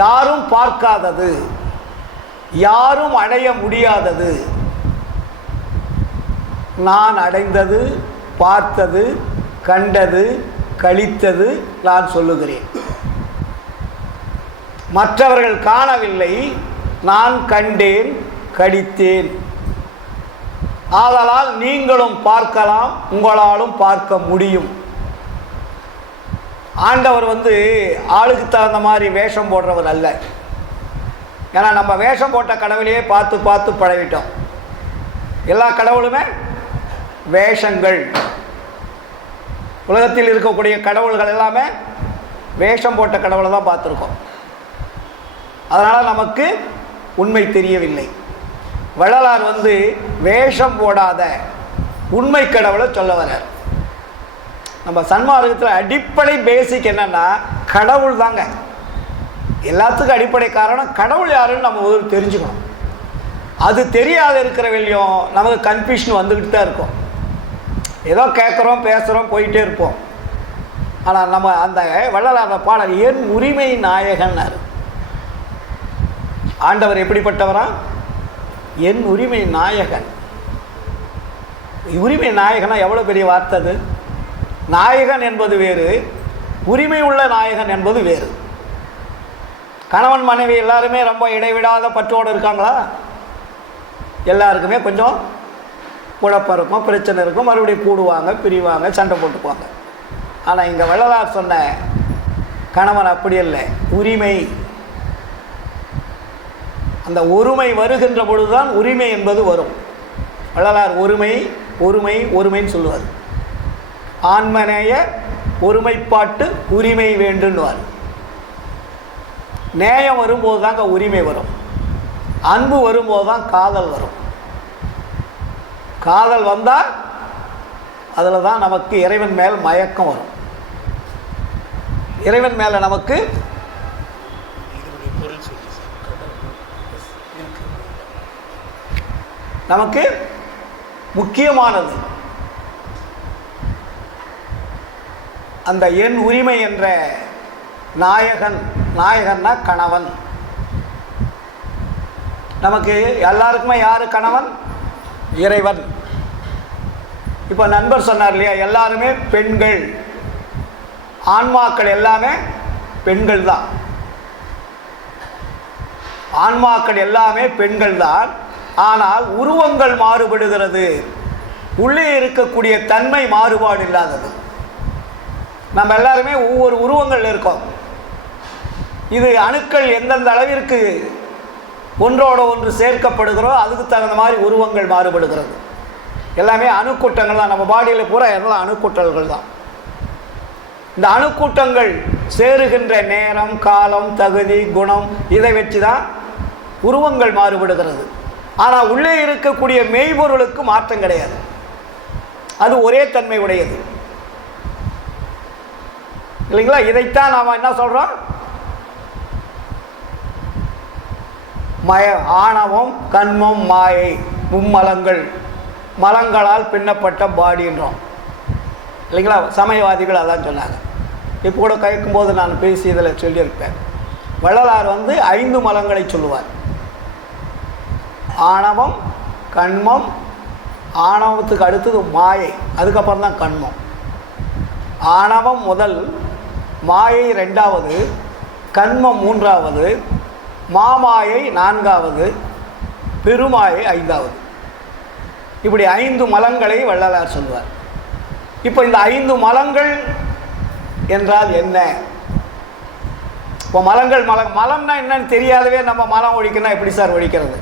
யாரும் பார்க்காதது, யாரும் அடைய முடியாதது. நான் அடைந்தது, பார்த்தது, கண்டது, கழித்தது நான் சொல்லுகிறேன். மற்றவர்கள் காணவில்லை, நான் கண்டேன், கழித்தேன். ஆதலால் நீங்களும் பார்க்கலாம், உங்களாலும் பார்க்க முடியும். ஆண்டவர் ஆளுக்கு தகுந்த மாதிரி வேஷம் போடுறவர் அல்ல. ஏன்னா நம்ம வேஷம் போட்ட கடவுளையே பார்த்து பார்த்து பழகிட்டோம். எல்லா கடவுளுமே வேஷங்கள். உலகத்தில் இருக்கக்கூடிய கடவுள்கள் எல்லாமே வேஷம் போட்ட கடவுளை தான் பார்த்துருக்கோம். அதனால் நமக்கு உண்மை தெரியவில்லை. வள்ளலார் வேஷம் போடாத உண்மை கடவுளை சொல்ல வர்றார். நம்ம சன்மார்க்கத்தில் அடிப்படை பேசிக் என்னன்னா கடவுள் தாங்க. எல்லாத்துக்கும் அடிப்படை காரணம் கடவுள் யாருன்னு நம்ம தெரிஞ்சுக்கணும். அது தெரியாத இருக்கிறவரையும் நமக்கு கன்ஃபியூஷன் வந்துக்கிட்டு தான் இருக்கும். ஏதோ கேட்குறோம், பேசுகிறோம், போயிட்டே இருப்போம். ஆனால் நம்ம அந்த வள்ளலார் பாடல் என் உரிமை நாயகன்னார். ஆண்டவர் எப்படிப்பட்டவரா? என் உரிமை நாயகன். உரிமை நாயகனா எவ்வளோ பெரிய வார்த்தை அது. நாயகன் என்பது வேறு, உரிமை உள்ள நாயகன் என்பது வேறு. கணவன் மனைவி எல்லாருமே ரொம்ப இடைவிடாத பற்றோடு இருக்காங்களா? எல்லாருக்குமே கொஞ்சம் குழப்பம் இருக்கும், பிரச்சனை இருக்கும், மறுபடியும் கூடுவாங்க, பிரிவாங்க, சண்டை போட்டுக்குவாங்க. ஆனால் இங்கே வள்ளலார் சொன்ன கணவன் அப்படி இல்லை, உரிமை. அந்த ஒருமை வருகின்ற பொழுதுதான் உரிமை என்பது வரும். வள்ளலார் ஒருமை ஒருமை ஒருமைன்னு சொல்லுவார். ஆன்மநேய ஒருமைப்பாட்டு உரிமை வேண்டுன்னுவார். நேயம் வரும்போது தாங்க உரிமை வரும். அன்பு வரும்போது தான் காதல் வரும். காதல் வந்தால் அதில் தான் நமக்கு இறைவன் மேல் மயக்கம் வரும். இறைவன் மேலே நமக்கு நமக்கு முக்கியமானது அந்த என் உரிமை என்ற நாயகன். நாயகன்னா கணவன். நமக்கு எல்லாருக்குமே யாரு கணவன்? இறைவன். இப்போ நண்பர் சொன்னார் இல்லையா, எல்லாருமே பெண்கள். ஆன்மாக்கள் எல்லாமே பெண்கள் தான். ஆன்மாக்கள் எல்லாமே பெண்கள் தான். ஆனால் உருவங்கள் மாறுபடுகிறது. உள்ளே இருக்கக்கூடிய தன்மை மாறுபாடு இல்லாதது. நம்ம எல்லாருமே ஒவ்வொரு உருவங்கள் இருக்கோம். இது அணுக்கள் எந்தெந்த அளவிற்கு ஒன்றோடு ஒன்று சேர்க்கப்படுகிறோ அதுக்கு தகுந்த மாதிரி உருவங்கள் மாறுபடுகிறது. எல்லாமே அணுக்கூட்டங்கள் தான். நம்ம பாடியில் பூரா எல்லாம் அணுக்கூட்டல்கள் தான். இந்த அணுக்கூட்டங்கள் சேருகின்ற நேரம், காலம், தகுதி, குணம் இதை வச்சு தான் உருவங்கள் மாறுபடுகிறது. ஆனால் உள்ளே இருக்கக்கூடிய மெய்பொருளுக்கு மாற்றம் கிடையாது. அது ஒரே தன்மை உடையது. இல்லைங்களா? இதைத்தான் நாம் என்ன சொல்கிறோம்? ஆணவம், கண்மம், மாயை, மும்மலங்கள், மலங்களால் பின்னப்பட்ட பாடின்றோம் இல்லைங்களா? சமயவாதிகள் அதான் சொன்னாங்க. இப்போ கூட கேட்கும்போது நான் பேசி இதில் சொல்லியிருப்பேன். வள்ளலார் 5 மலங்களை சொல்லுவார். ஆணவம், கண்மம், ஆணவத்துக்கு அடுத்தது மாயை, அதுக்கப்புறம் தான் கண்மம். ஆணவம் முதல், மாயை 2வது, கண்மம் 3வது, மாமாயை 4வது, பெருமாயை 5வது. இப்படி 5 மலங்களை வள்ளலார் சொல்வார். இப்போ இந்த 5 மலங்கள் என்றால் என்ன? இப்போ மலங்கள் மலம்னா என்னன்னு தெரியாதவே நம்ம மலம் ஒழிக்கணும் எப்படி சார் ஒழிக்கிறது?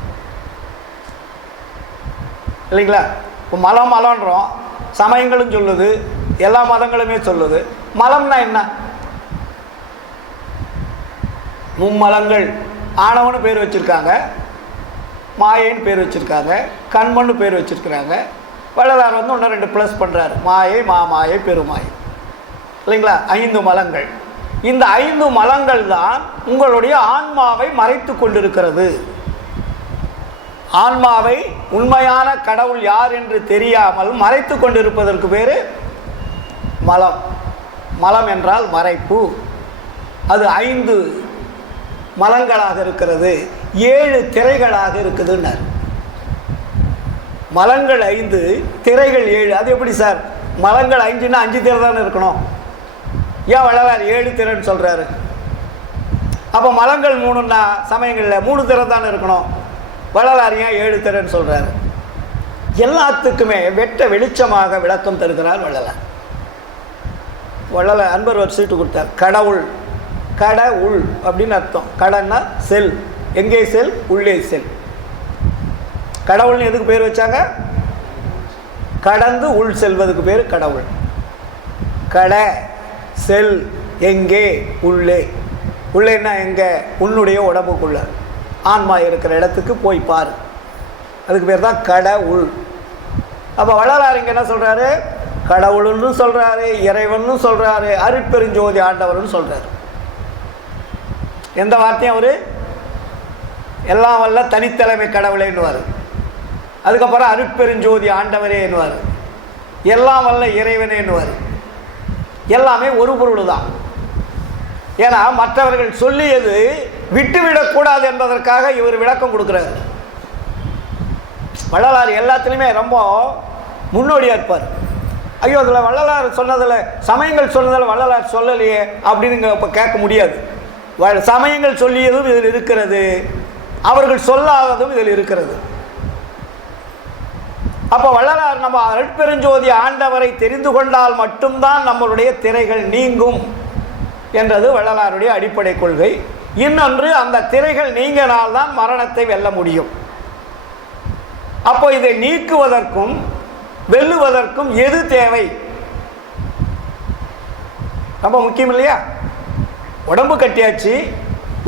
இல்லைங்களா? இப்போ மலம்ன்றோம், சமயங்களும் சொல்லுது, எல்லா மதங்களுமே சொல்லுது. மலம்னா என்ன? மும்மலங்கள். ஆணவன்னு பேர் வச்சுருக்காங்க, மாயைன்னு பேர் வச்சுருக்காங்க, கண்மன்னு பேர் வச்சுருக்கிறாங்க. வள்ளலார் ஒன்று 2 ப்ளஸ் பண்ணுறாரு. மாயை, மாமாயை, பெருமாயை, இல்லைங்களா? 5 மலங்கள். இந்த 5 மலங்கள் தான் உங்களுடைய ஆன்மாவை மறைத்து கொண்டிருக்கிறது. ஆன்மாவை உண்மையான கடவுள் யார் என்று தெரியாமல் மறைத்து கொண்டிருப்பதற்கு பேர் மலம். மலம் என்றால் மறைப்பு. அது 5 மலங்களாக இருக்கிறது, 7 திரைகளாக இருக்குதுன்னார். மலங்கள் 5, திரைகள் 7. அது எப்படி சார்? மலங்கள் 5ன்னா 5 திரை தானே இருக்கணும். ஏன் வள்ளலார் 7 திரைன்னு சொல்கிறாரு? அப்போ மலங்கள் 3ன்னா சமயங்களில் 3 திரை தானே இருக்கணும். வள்ளலார் ஏன் 7 திரைன்னு சொல்கிறாரு? எல்லாத்துக்குமே வெட்ட வெளிச்சமாக விளக்கம் தருகிறார் வள்ளலார். வள்ளலார் அன்பர் ஒரு சீட்டு கொடுத்தார். கடவுள், கடவுள் அப்படின்னு அர்த்தம். கடன்னா செல். எங்கே செல்? உள்ளே செல். கடவுள்னு எதுக்கு பேர் வச்சாங்க? கடந்து உள் செல்வதுக்கு பேர் கடவுள். கட, செல், எங்கே? உள்ளே. உள்ளேன்னா எங்கே? உன்னுடைய உடம்புக்குள்ள, ஆன்மா இருக்கிற இடத்துக்கு போய் பாரு. அதுக்கு பேர் தான் கடவுள். அப்போ வள்ளலார் இங்கே என்ன சொல்கிறாரு? கடவுள்னு சொல்கிறாரு, இறைவன்னு சொல்கிறாரு, அருட்பெருஞ்சோதி ஆண்டவர்னு சொல்கிறாரு. எந்த வார்த்தையும் அவர் எல்லாம் வல்ல தனித்தலைமை கடவுளேன்னுவார். அதுக்கப்புறம் அருட்பெருஞ்சோதி ஆண்டவரே என்னுவார், எல்லாம் வல்ல இறைவனேன்னுவார். எல்லாமே ஒரு பொருள் தான். ஏன்னா மற்றவர்கள் சொல்லியது விட்டுவிடக்கூடாது என்பதற்காக இவர் விளக்கம் கொடுக்குறாரு. வள்ளலார் எல்லாத்துலேயுமே ரொம்ப முன்னோடியாக இருப்பார். ஐயோ அதில் வள்ளலார் சொன்னதில், சமயங்கள் சொன்னதில் வள்ளலார் சொல்லலையே அப்படின்னு இப்போ கேட்க முடியாது. சமயங்கள் சொல்லியதும் இதில் இருக்கிறது, அவர்கள் சொல்லாததும் இதில் இருக்கிறது. அப்போ வள்ளலார் நம்ம அருட்பெருஞ்சோதி ஆண்டவரை தெரிந்து கொண்டால் மட்டும்தான் நம்மளுடைய திரைகள் நீங்கும் என்றது வள்ளலாருடைய அடிப்படை கொள்கை. இன்னொன்று, அந்த திரைகள் நீங்கினால்தான் மரணத்தை வெல்ல முடியும். அப்போ இதை நீக்குவதற்கும் வெல்லுவதற்கும் எது தேவை? ரொம்ப முக்கியம் இல்லையா? உடம்பு கட்டியாச்சு,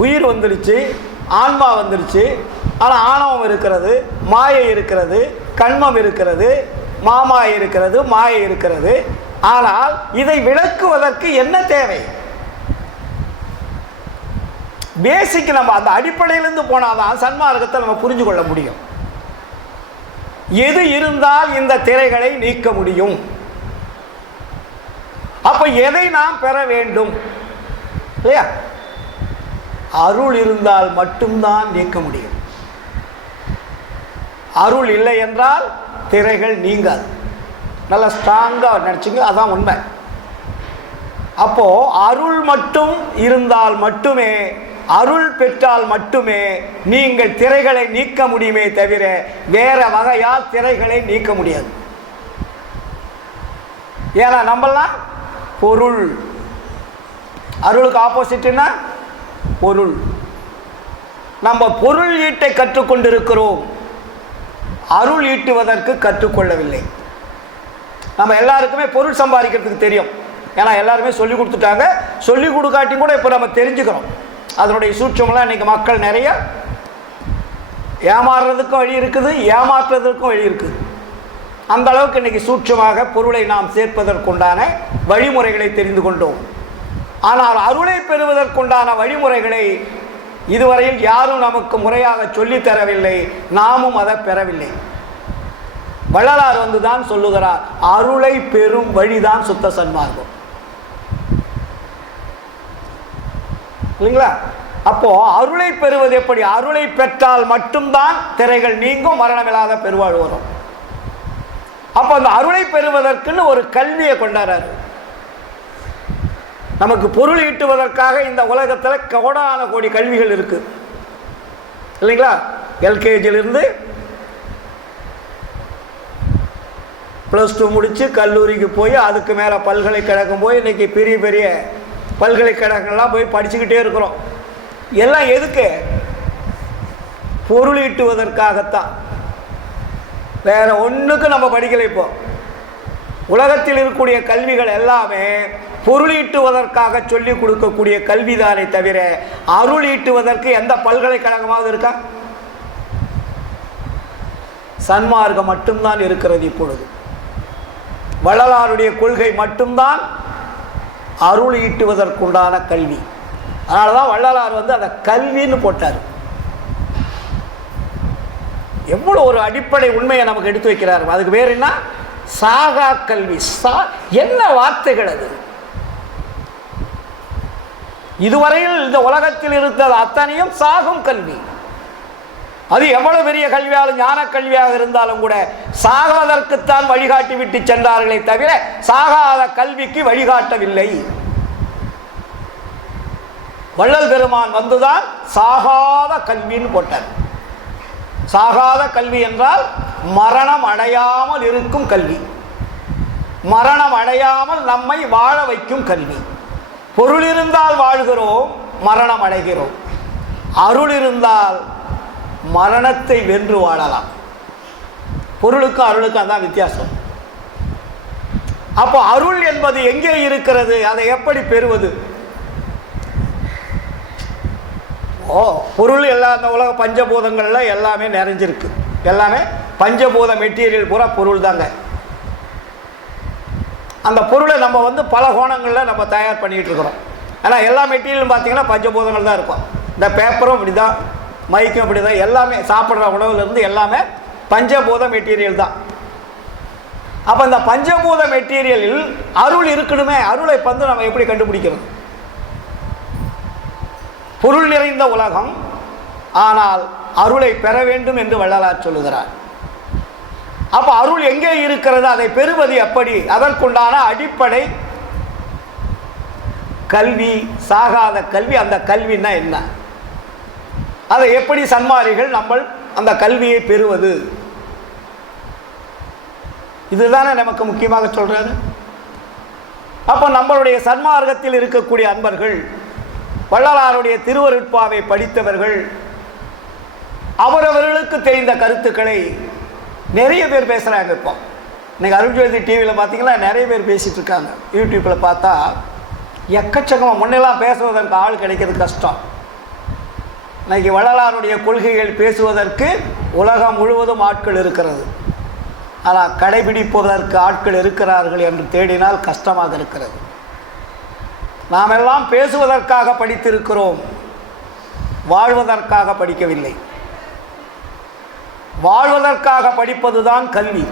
உயிர் வந்துடுச்சு, ஆன்மா வந்துடுச்சு. ஆனால் ஆணவம் இருக்கிறது, மாயை இருக்கிறது, கண்மம் இருக்கிறது, மாமாயை இருக்கிறது, மாயை இருக்கிறது. ஆனால் இதை விளக்குவதற்கு என்ன தேவை? பேசிக் நம்ம அந்த அடிப்படையிலிருந்து போனாதான் சன்மார்க்கத்தை நம்ம புரிஞ்சு கொள்ள முடியும். எது இருந்தால் இந்த திரைகளை நீக்க முடியும்? அப்ப எதை நாம் பெற வேண்டும் இல்லையா? அருள் இருந்தால் மட்டும்தான் நீக்க முடியும். அருள் இல்லை என்றால் திரைகள் நீங்காது. நல்லா ஸ்ட்ராங்காக நினச்சிங்க, அதான் உண்மை. அப்போ அருள் மட்டும் இருந்தால் மட்டுமே, அருள் பெற்றால் மட்டுமே நீங்கள் திரைகளை நீக்க முடியுமே தவிர வேற வகையால் திரைகளை நீக்க முடியாது. ஏன்னா நம்மளாம் பொருள், அருளுக்கு ஆப்போசிட்னா பொருள். நம்ம பொருள் ஈட்டை கற்றுக்கொண்டிருக்கிறோம், அருள் ஈட்டுவதற்கு கற்றுக்கொள்ளவில்லை. நம்ம எல்லாருக்குமே பொருள் சம்பாதிக்கிறதுக்கு தெரியும், ஏன்னா எல்லாருமே சொல்லி கொடுத்துட்டாங்க. சொல்லி கொடுக்காட்டி கூட இப்போ நம்ம தெரிஞ்சுக்கிறோம் அதனுடைய சூட்சமெல்லாம். இன்றைக்கி மக்கள் நிறைய ஏமாறுறதுக்கும் வழி இருக்குது, ஏமாற்றுறதுக்கும் வழி இருக்குது. அந்த அளவுக்கு இன்றைக்கி சூட்சமாக பொருளை நாம் சேர்ப்பதற்குண்டான வழிமுறைகளை தெரிந்து கொண்டோம். ஆனால் அருளை பெறுவதற்குண்டான வழிமுறைகளை இதுவரையில் யாரும் நமக்கு முறையாக சொல்லித்தரவில்லை, நாமும் அதை பெறவில்லை. வள்ளலார் வந்துதான் சொல்லுகிறார், அருளை பெறும் வழிதான் சுத்த சன்மார்க்கம். இல்லைங்களா? அப்போ அருளை பெறுவது எப்படி? அருளை பெற்றால் மட்டும்தான் திரைகள் நீங்கும், மரணமில்லாத பெருவாழ் வரும். அப்போ அந்த அருளை பெறுவதற்குன்னு ஒரு கல்வியை கொண்டாடுறாரு. நமக்கு பொருள் ஈட்டுவதற்காக இந்த உலகத்தில் கோடான கோடி கல்விகள் இருக்கு, இல்லைங்களா? எல்கேஜிலிருந்து +2 முடித்து கல்லூரிக்கு போய் அதுக்கு மேலே பல்கலைக்கழகம் போய் இன்றைக்கி பெரிய பெரிய பல்கலைக்கழகங்கள்லாம் போய் படிச்சுக்கிட்டே இருக்கிறோம். எல்லாம் எதுக்கு? பொருள் ஈட்டுவதற்காகத்தான். வேற ஒன்றுக்கு நம்ம படிக்கலை. இப்போ உலகத்தில் இருக்கக்கூடிய கல்விகள் எல்லாமே பொருள் ஈட்டுவதற்காக சொல்லிக் கொடுக்கக்கூடிய கல்விதானே தவிர அருள் ஈட்டுவதற்கு எந்த பல்கலைக்கழகமாவது இருக்கா? சன்மார்க்கம் மட்டும்தான் இருக்கிறது. இப்பொழுது வள்ளலாருடைய கொள்கை மட்டும்தான் அருள் ஈட்டுவதற்குண்டான கல்வி. அதனால தான் வள்ளலார் வந்து அதை கல்வின்னு போட்டார். எவ்வளோ ஒரு அடிப்படை உண்மையை நமக்கு எடுத்து வைக்கிறார். அதுக்கு வேறு என்ன? சாகா கல்வி. என்ன வார்த்தைகள் அது! இதுவரையில் இந்த உலகத்தில் இருந்தது அத்தனையும் சாகும் கல்வி. அது எவ்வளவு பெரிய கல்வியாலும் ஞான கல்வியாக இருந்தாலும் கூட சாகாதற்குத்தான் வழிகாட்டி விட்டு சென்றார்களே தவிர சாகாத கல்விக்கு வழிகாட்டவில்லை. வள்ளல் பெருமான் வந்துதான் சாகாத கல்வின்னு போட்டார். சாகாத கல்வி என்றால் மரணம் அடையாமல் இருக்கும் கல்வி, மரணம் அடையாமல் நம்மை வாழ வைக்கும் கல்வி. பொருள் இருந்தால் வாழ்கிறோம், மரணம் அடைகிறோம். அருள் இருந்தால் மரணத்தை வென்று வாழலாம். பொருளுக்கும் அருளுக்கும் அதான் வித்தியாசம். அப்போ அருள் என்பது எங்கே இருக்கிறது? அதை எப்படி பெறுவது? பொருள் எல்லாம் இந்த உலக பஞ்சபூதங்கள்ல எல்லாமே நிறைஞ்சிருக்கு. எல்லாமே பஞ்சபூத மெட்டீரியல் பூரா பொருள் தாங்க. அந்த பொருளை நம்ம வந்து பல கோணங்களில் நம்ம தயார் பண்ணிகிட்டு இருக்கிறோம். ஆனால் எல்லா மெட்டீரியலும் பார்த்தீங்கன்னா பஞ்சபூதங்கள் தான் இருக்கும். இந்த பேப்பரும் இப்படி தான், மைக்கும் இப்படி தான், எல்லாமே சாப்பிட்ற உணவுலேருந்து எல்லாமே பஞ்சபூத மெட்டீரியல் தான். அப்போ இந்த பஞ்சபூத மெட்டீரியலில் அருள் இருக்கணுமே. அருளை வந்து நம்ம எப்படி கண்டுபிடிக்கிறது? பொருள் நிறைந்த உலகம், ஆனால் அருளை பெற வேண்டும் என்று வள்ளலார் சொல்லுகிறார். அப்போ அருள் எங்கே இருக்கிறது? அதை பெறுவது எப்படி? அதற்குண்டான அடிப்படை கல்வி, சாகாத கல்வி. அந்த கல்வின்னா என்ன? அதை எப்படி சன்மாரிகள் நம்ம அந்த கல்வியை பெறுவது? இதுதானே நமக்கு முக்கியமாக சொல்றாரு. அப்போ நம்மளுடைய சன்மார்க்கத்தில் இருக்கக்கூடிய அன்பர்கள், வள்ளலாருடைய திருவருட்பாவை படித்தவர்கள், அவரவர்களுக்கு தெரிந்த கருத்துக்களை நிறைய பேர் பேசுகிறாங்க. இப்போ இன்னைக்கு அருள்ஜோதி டிவியில் பார்த்தீங்கன்னா நிறைய பேர் பேசிகிட்டு இருக்காங்க. யூடியூப்பில் பார்த்தா எக்கச்சக்கமாக. முன்னெல்லாம் பேசுவதற்கு ஆள் கிடைக்கிறது கஷ்டம். இன்னைக்கு வள்ளலாருடைய கொள்கைகள் பேசுவதற்கு உலகம் முழுவதும் ஆட்கள் இருக்கிறது. ஆனால் கடைபிடிப்பதற்கு ஆட்கள் இருக்கிறார்கள் என்று தேடினால் கஷ்டமாக இருக்கிறது. நாம் எல்லாம் பேசுவதற்காக படித்திருக்கிறோம், வாழ்வதற்காக படிக்கவில்லை. வாழ்வதற்காக படிப்பதுதான் கல்வி,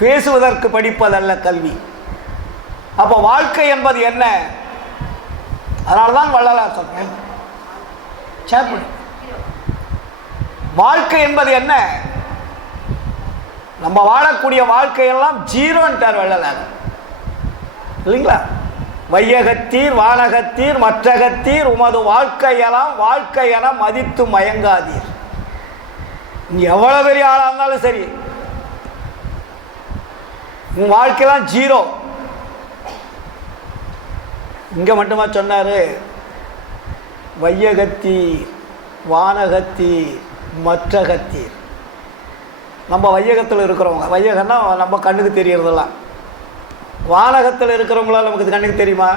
பேசுவதற்கு படிப்பதல்ல கல்வி. அப்போ வாழ்க்கை என்பது என்ன? அதனால்தான் வள்ளலார் சொன்னேன், வாழ்க்கை என்பது என்ன? நம்ம வாழக்கூடிய வாழ்க்கையெல்லாம் ஜீரோன்ட்டார் வள்ளலார், இல்லைங்களா? வையகத்தீர் வானகத்தீர் மற்றகத்தீர் உமது வாழ்க்கையெல்லாம் வாழ்க்கையென மதித்து மயங்காதீர். எவ்வளவு பெரிய ஆளாக இருந்தாலும் சரி, உன் வாழ்க்கையெல்லாம் ஜீரோ. இங்கே மட்டுமா சொன்னார்? வையகத்தீர் வானகத்தீர் மற்றகத்தீர். நம்ம வையகத்தில் இருக்கிறவங்க, வையகன்னா நம்ம கண்ணுக்கு தெரியறதெல்லாம். வானகத்தில் இருக்கிறவங்களால் நமக்கு கண்ணுக்கு தெரியுமா?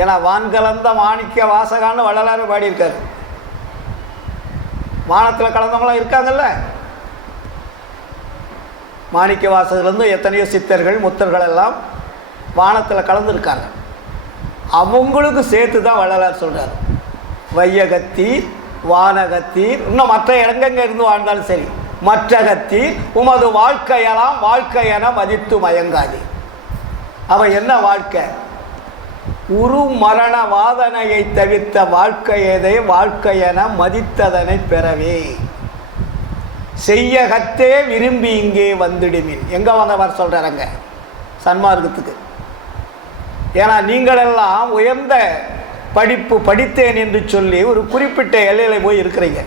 ஏன்னா வான்கலந்த மாணிக்க வாசகான்னு வள்ளலார் பாடியிருக்காரு. வானத்தில் கலந்தவங்களாம் இருக்காங்கல்ல. மாணிக்க வாசகர்லேருந்து எத்தனையோ சித்தர்கள் முத்தர்கள் எல்லாம் வானத்தில் கலந்துருக்காங்க. அவங்களுக்கு சேர்த்து தான் வள்ளலார் சொல்கிறார், வையகத்தீர் வானகத்தீர், இன்னும் மற்ற இடங்கங்க இருந்து வாழ்ந்தாலும் சரி, மற்றகத்தீர் உமது வாழ்க்கையெல்லாம் வாழ்க்கையென மதித்து மயங்காதே. அவன் என்ன வாழ்க்கை? உரு மரண வாதனையை தவிர்த்த வாழ்க்கையதை வாழ்க்கையென மதித்ததனை பெறவே செய்யகத்தே விரும்பி இங்கே வந்துடுமின். எங்கே வந்தவர் சொல்கிறாங்க? சன்மார்க்கத்துக்கு. ஏன்னா நீங்களெல்லாம் உயர்ந்த படிப்பு படித்தேன் என்று சொல்லி ஒரு குறிப்பிட்ட எல்லையில் போய் இருக்கிறீங்க.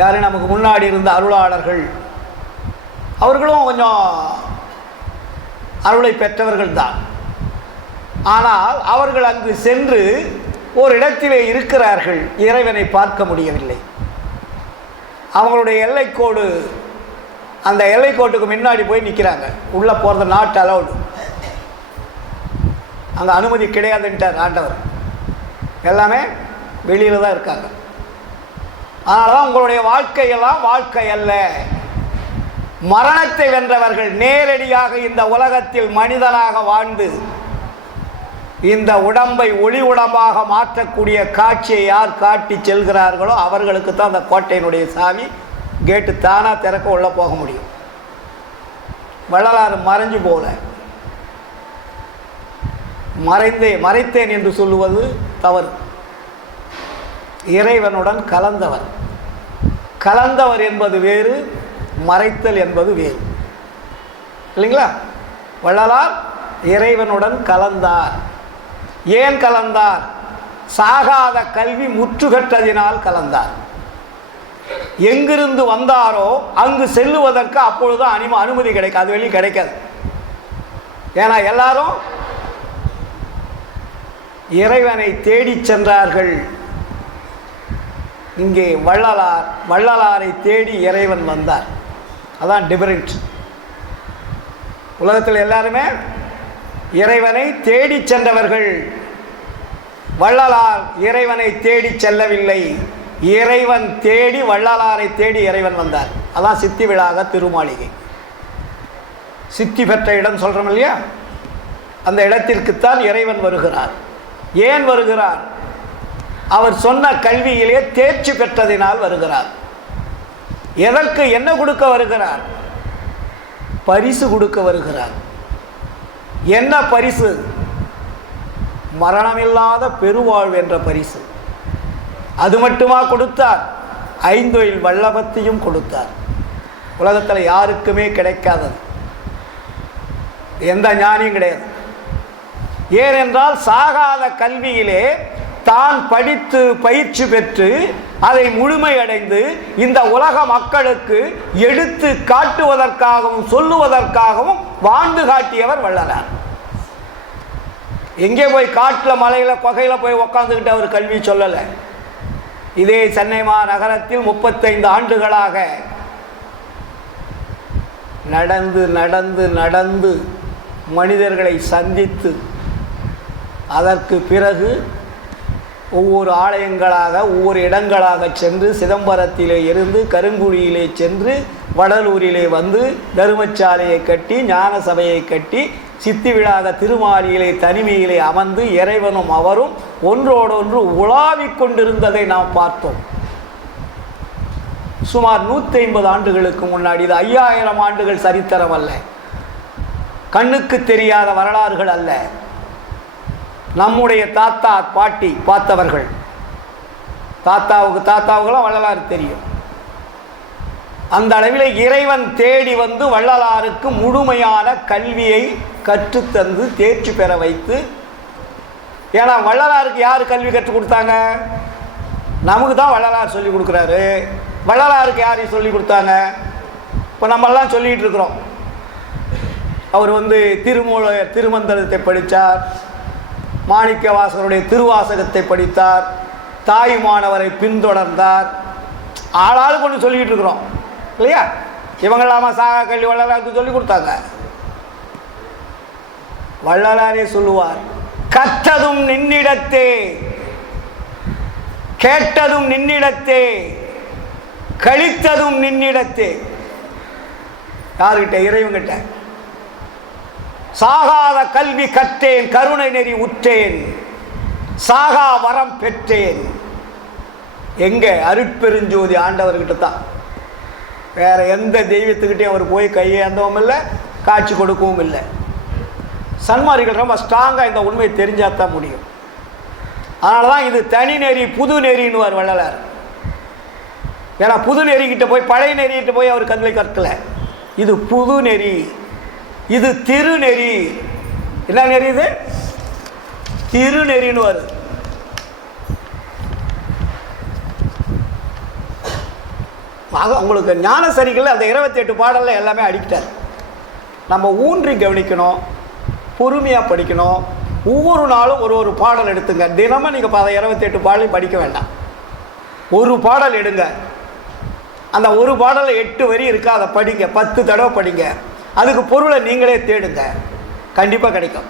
யாரு நமக்கு முன்னாடி இருந்த அருளாளர்கள், அவர்களும் கொஞ்சம் அருளை பெற்றவர்கள் தான். ஆனால் அவர்கள் அங்கு சென்று ஒரு இடத்திலே இருக்கிறார்கள், இறைவனை பார்க்க முடியவில்லை. அவங்களுடைய எல்லைக்கோடு, அந்த எல்லைக்கோட்டுக்கு முன்னாடி போய் நிற்கிறாங்க. உள்ளே போகிறது நாட் அலௌடு, அங்கே அனுமதி கிடையாதுன்ட்டார் ஆண்டவர். எல்லாமே வெளியில் தான் இருக்காங்க. அதனால தான் உங்களுடைய வாழ்க்கையெல்லாம் வாழ்க்கை அல்ல. மரணத்தை வென்றவர்கள் நேரடியாக இந்த உலகத்தில் மனிதனாக வாழ்ந்து இந்த உடம்பை ஒளி உடம்பாக மாற்றக்கூடிய காட்சியை யார் காட்டி செல்கிறார்களோ அவர்களுக்கு தான் அந்த கோட்டையினுடைய சாவி, கேட்டு தானாக திறக்க உள்ளே போக முடியும். வள்ளலார் மறைஞ்சு போல, மறைத்தேன் என்று சொல்லுவது தவறு. இறைவனுடன் கலந்தவர். கலந்தவர் என்பது வேறு, மறைத்தல் என்பது வேறு, இல்லைங்களா? வள்ளலார் இறைவனுடன் கலந்தார். ஏன் கலந்தார்? சாகாத கல்வி முற்றுகற்றதினால் கலந்தார். எங்கிருந்து வந்தாரோ அங்கு செல்லுவதற்கு அப்பொழுது அனுமதி கிடைக்காது, வெளியே கிடைக்காது. ஏன்னா எல்லாரும் இறைவனை தேடி சென்றார்கள். இங்கே வள்ளலாரை தேடி இறைவன் வந்தார். அதான் டிஃபரெண்ட். உலகத்தில் எல்லாருமே இறைவனை தேடி சென்றவர்கள். வள்ளலார் இறைவனை தேடி செல்லவில்லை, இறைவன் தேடி வள்ளலாரை தேடி இறைவன் வந்தார். அதான் சித்தி விழாக திருமாளிகை. சித்தி பெற்ற இடம் சொல்கிறோம் இல்லையா, அந்த இடத்திற்குத்தான் இறைவன் வருகிறார். ஏன் வருகிறார்? அவர் சொன்ன கல்வியிலே தேர்ச்சி பெற்றதினால் வருகிறார். எதற்கு? என்ன கொடுக்க வருகிறார்? பரிசு கொடுக்க வருகிறார். என்ன பரிசு? மரணமில்லாத பெருவாழ்வு என்ற பரிசு. அது மட்டுமா கொடுத்தார்? ஐந்தொழில் வல்லபத்தையும் கொடுத்தார். உலகத்தில் யாருக்குமே கிடைக்காதது, எந்த ஞானியும் கிடையாது. ஏனென்றால் சாகாத கல்வியிலே தான் படித்து பயிற்சி பெற்று அதை முழுமையடைந்து இந்த உலக மக்களுக்கு எடுத்து காட்டுவதற்காகவும் சொல்லுவதற்காகவும் வாழ்ந்து காட்டியவர் வள்ளலார். எங்கே போய் காட்டில் மலையில் குகையில் போய் உக்காந்துக்கிட்டு அவர் கல்வி சொல்லலை. இதே சென்னை மாநகரத்தில் 35 ஆண்டுகளாக நடந்து நடந்து நடந்து மனிதர்களை சந்தித்து அதற்கு பிறகு ஒவ்வொரு ஆலயங்களாக ஒவ்வொரு இடங்களாக சென்று சிதம்பரத்திலே இருந்து கருங்குழியிலே சென்று வடலூரிலே வந்து தர்மசாலையை கட்டி ஞான சபையை கட்டி சித்தி விழாக திருமாலியிலே தனிமையிலே அமர்ந்து இறைவனும் அவரும் ஒன்றோடொன்று உலாவிக் கொண்டிருந்ததை நாம் பார்த்தோம். சுமார் 150 ஆண்டுகளுக்கு முன்னாடி. இது 5000 ஆண்டுகள் சரித்திரம் அல்ல, கண்ணுக்கு தெரியாத வரலாறுகள் அல்ல. நம்முடைய தாத்தா பாட்டி பார்த்தவர்கள், தாத்தாவுக்கெல்லாம் வள்ளலாறு தெரியும். அந்த அளவில் இறைவன் தேடி வந்து வள்ளலாருக்கு முழுமையான கல்வியை கற்றுத்தந்து தேர்ச்சி பெற வைத்து, ஏன்னா வள்ளலாருக்கு யார் கல்வி கற்றுக் கொடுத்தாங்க? நமக்கு தான் வள்ளலார் சொல்லி கொடுக்குறாரு. வள்ளலாருக்கு யார் சொல்லி கொடுத்தாங்க? இப்போ நம்மெல்லாம் சொல்லிகிட்டு இருக்கிறோம். அவர் வந்து திருமந்திரத்தை படித்தார், மாணிக்க வாசகருடைய திருவாசகத்தை படித்தார், தாயுமானவரை பின்தொடர்ந்தார். ஆளாளு கொண்டு சொல்லிக்கிட்டு இருக்கிறோம் இல்லையா? இவங்களாமா சாகா கல்வி வள்ளலாருக்கு சொல்லி கொடுத்தாங்க. வள்ளலாரே சொல்லுவார், கற்றதும் நின்னிடத்தே, கேட்டதும் நின்னிடத்தே, கழித்ததும் நின்னிடத்தே. யாருக்கிட்ட? இறைவன்கிட்ட. சாகாத கல்வி கற்றேன், கருணை நெறி உற்றேன், சாகா வரம் பெற்றேன். எங்க? அருட்பெருஞ்சோதி ஆண்டவர்கிட்ட தான். வேற எந்த தெய்வத்துக்கிட்டையும் அவர் போய் கையேந்தவும் இல்லை, காட்சி கொடுக்கவும் இல்லை. சன்மார்க்கிகள் ரொம்ப ஸ்ட்ராங்காக இந்த உண்மையை தெரிஞ்சால் தான் முடியும். அதனால தான் இது தனி நெறி புது நெறின்னு வள்ளலார். ஏன்னா புது நெறிக்கிட்ட போய் பழைய நெறிக்கிட்ட போய் அவர் கல்வி கற்கல. இது புது நெறி, இது திருநெறி. என்ன நெறி இது? திருநெறின்னு வருது. உங்களுக்கு ஞானசரிகள் அந்த 28 பாடலில் எல்லாமே அடிக்கிட்டார். நம்ம ஊன்றி கவனிக்கணும், பொறுமையாக படிக்கணும். ஒவ்வொரு நாளும் ஒரு பாடல் எடுத்துங்க. தினமும் நீங்கள் 28 பாடலையும் படிக்க வேண்டாம். ஒரு பாடல் எடுங்க. அந்த ஒரு பாடலில் 8 வரி இருக்கா, அதை படிங்க. 10 தடவை படிங்க. அதுக்கு பொருளை நீங்களே தேடுங்க, கண்டிப்பாக கிடைக்கும்.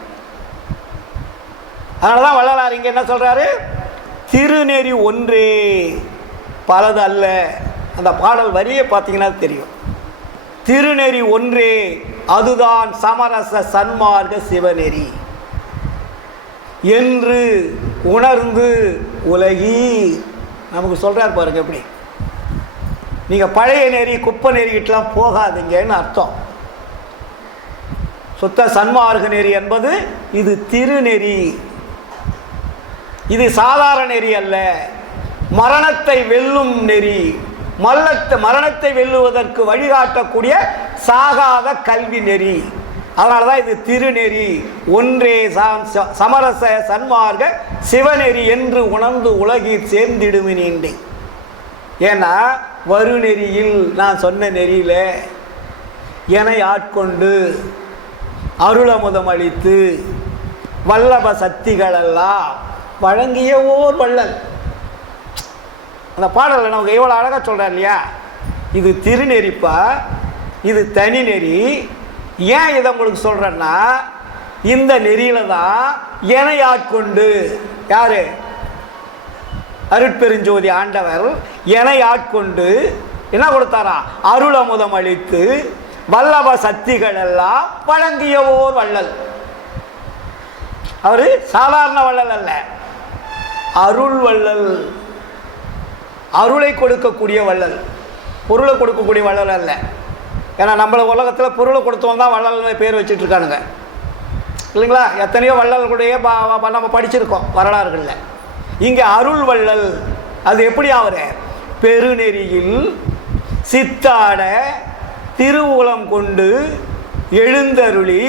அதனால தான் வள்ளலார் இங்கே என்ன சொல்கிறாரு? திருநெறி ஒன்றே பலது அல்ல. அந்த பாடல் வரியை பார்த்தீங்கன்னா தெரியும். திருநெறி ஒன்றே, அதுதான் சமரச சன்மார்க்க சிவநெறி என்று உணர்ந்து உலகி நமக்கு சொல்கிறார் பாருங்க. எப்படி நீங்கள் பழைய நெறி குப்பை நெறிக்கிட்டலாம் போகாதீங்கன்னு அர்த்தம். சுத்த சன்மார்க்க நெறி என்பது இது திருநெறி. இது சாதாரண நெறி அல்ல, மரணத்தை வெல்லும் நெறி. மரணத்தை வெல்லுவதற்கு வழிகாட்டக்கூடிய சாகாத கல்வி நெறி. அதனால தான் இது திருநெறி ஒன்றே சமரச சன்மார்க்க சிவநெறி என்று உணர்ந்து உலகில் சேர்ந்திடுமினீண்டே. ஏன்னா வருநெறியில் நான் சொன்ன நெறியில் என்னை ஆட்கொண்டு அருளமுதம் அளித்து வல்லப சக்திகளெல்லாம் வழங்கிய ஓர் வள்ளல். அந்த பாடலில் நமக்கு எவ்வளோ அழகாக சொல்கிறார் இல்லையா? இது திருநெறிப்பா, இது தனி நெறி. ஏன் இதை உங்களுக்கு சொல்கிறேன்னா, இந்த நெறியில தான் என்னை ஆட்கொண்டு, யார்? அருட்பெருஞ்சோதி ஆண்டவர் என்னை ஆட்கொண்டு என்ன கொடுத்தாரா? அருளமுதம் அளித்து வல்லப சக்திகள் எல்லாம் வழங்கிய ஓர் வள்ளல். அவர் சாதாரண வள்ளல் அல்ல, அருள் வள்ளல். அருளை கொடுக்கக்கூடிய வள்ளல், பொருளை கொடுக்கக்கூடிய வள்ளல் அல்ல. ஏன்னா நம்மள உலகத்தில் பொருளை கொடுத்தவன் தான் வள்ளல் பேர் வச்சுட்டு இருக்கானுங்க இல்லைங்களா? எத்தனையோ வள்ளல்களுடைய நம்ம படிச்சிருக்கோம் வரலாறுகளில். இங்கே அருள் வள்ளல். அது எப்படி? அவர் பெருநெறியில் சித்தாட திருவுளம் கொண்டு எழுந்தருளி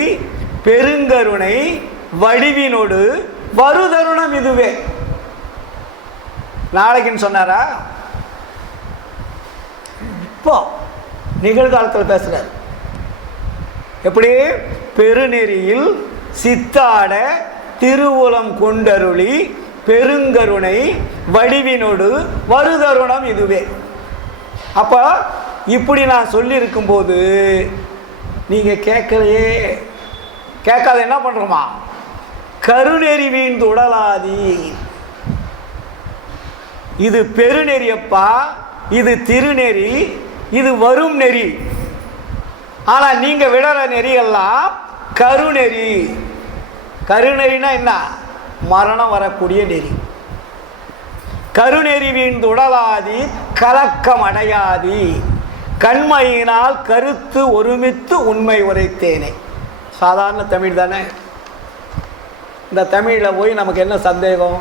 பெருங்கருணை வடிவினோடு வருதருணம் இதுவே. நாளைக்குன்னு சொன்னாரா? இப்போ நிகழ்காலத்தில் பேசுகிறார். எப்படி? பெருநெறியில் சித்தாட திருவுளம் கொண்டருளி பெருங்கருணை வடிவினோடு வருதருணம் இதுவே. அப்போ இப்படி நான் சொல்லியிருக்கும்போது நீங்கள் கேட்கலையே. கேட்காத என்ன பண்ணுறோமா? கருநெறி வீழ்ந்து உடலாதி. இது பெருநெறியப்பா, இது திருநெறி, இது வரும் நெறி. ஆனால் நீங்கள் விடற நெறியெல்லாம் கருநெறி. கருநெறினா என்ன? மரணம் வரக்கூடிய நெறி. கருநெறி வீழ்ந்து உடலாதி கலக்கம் அடையாதி கண்மையினால் கருத்து ஒருமித்து உண்மை உரைத்தேனே. சாதாரண தமிழ் தானே. இந்த தமிழில் போய் நமக்கு என்ன சந்தேகம்?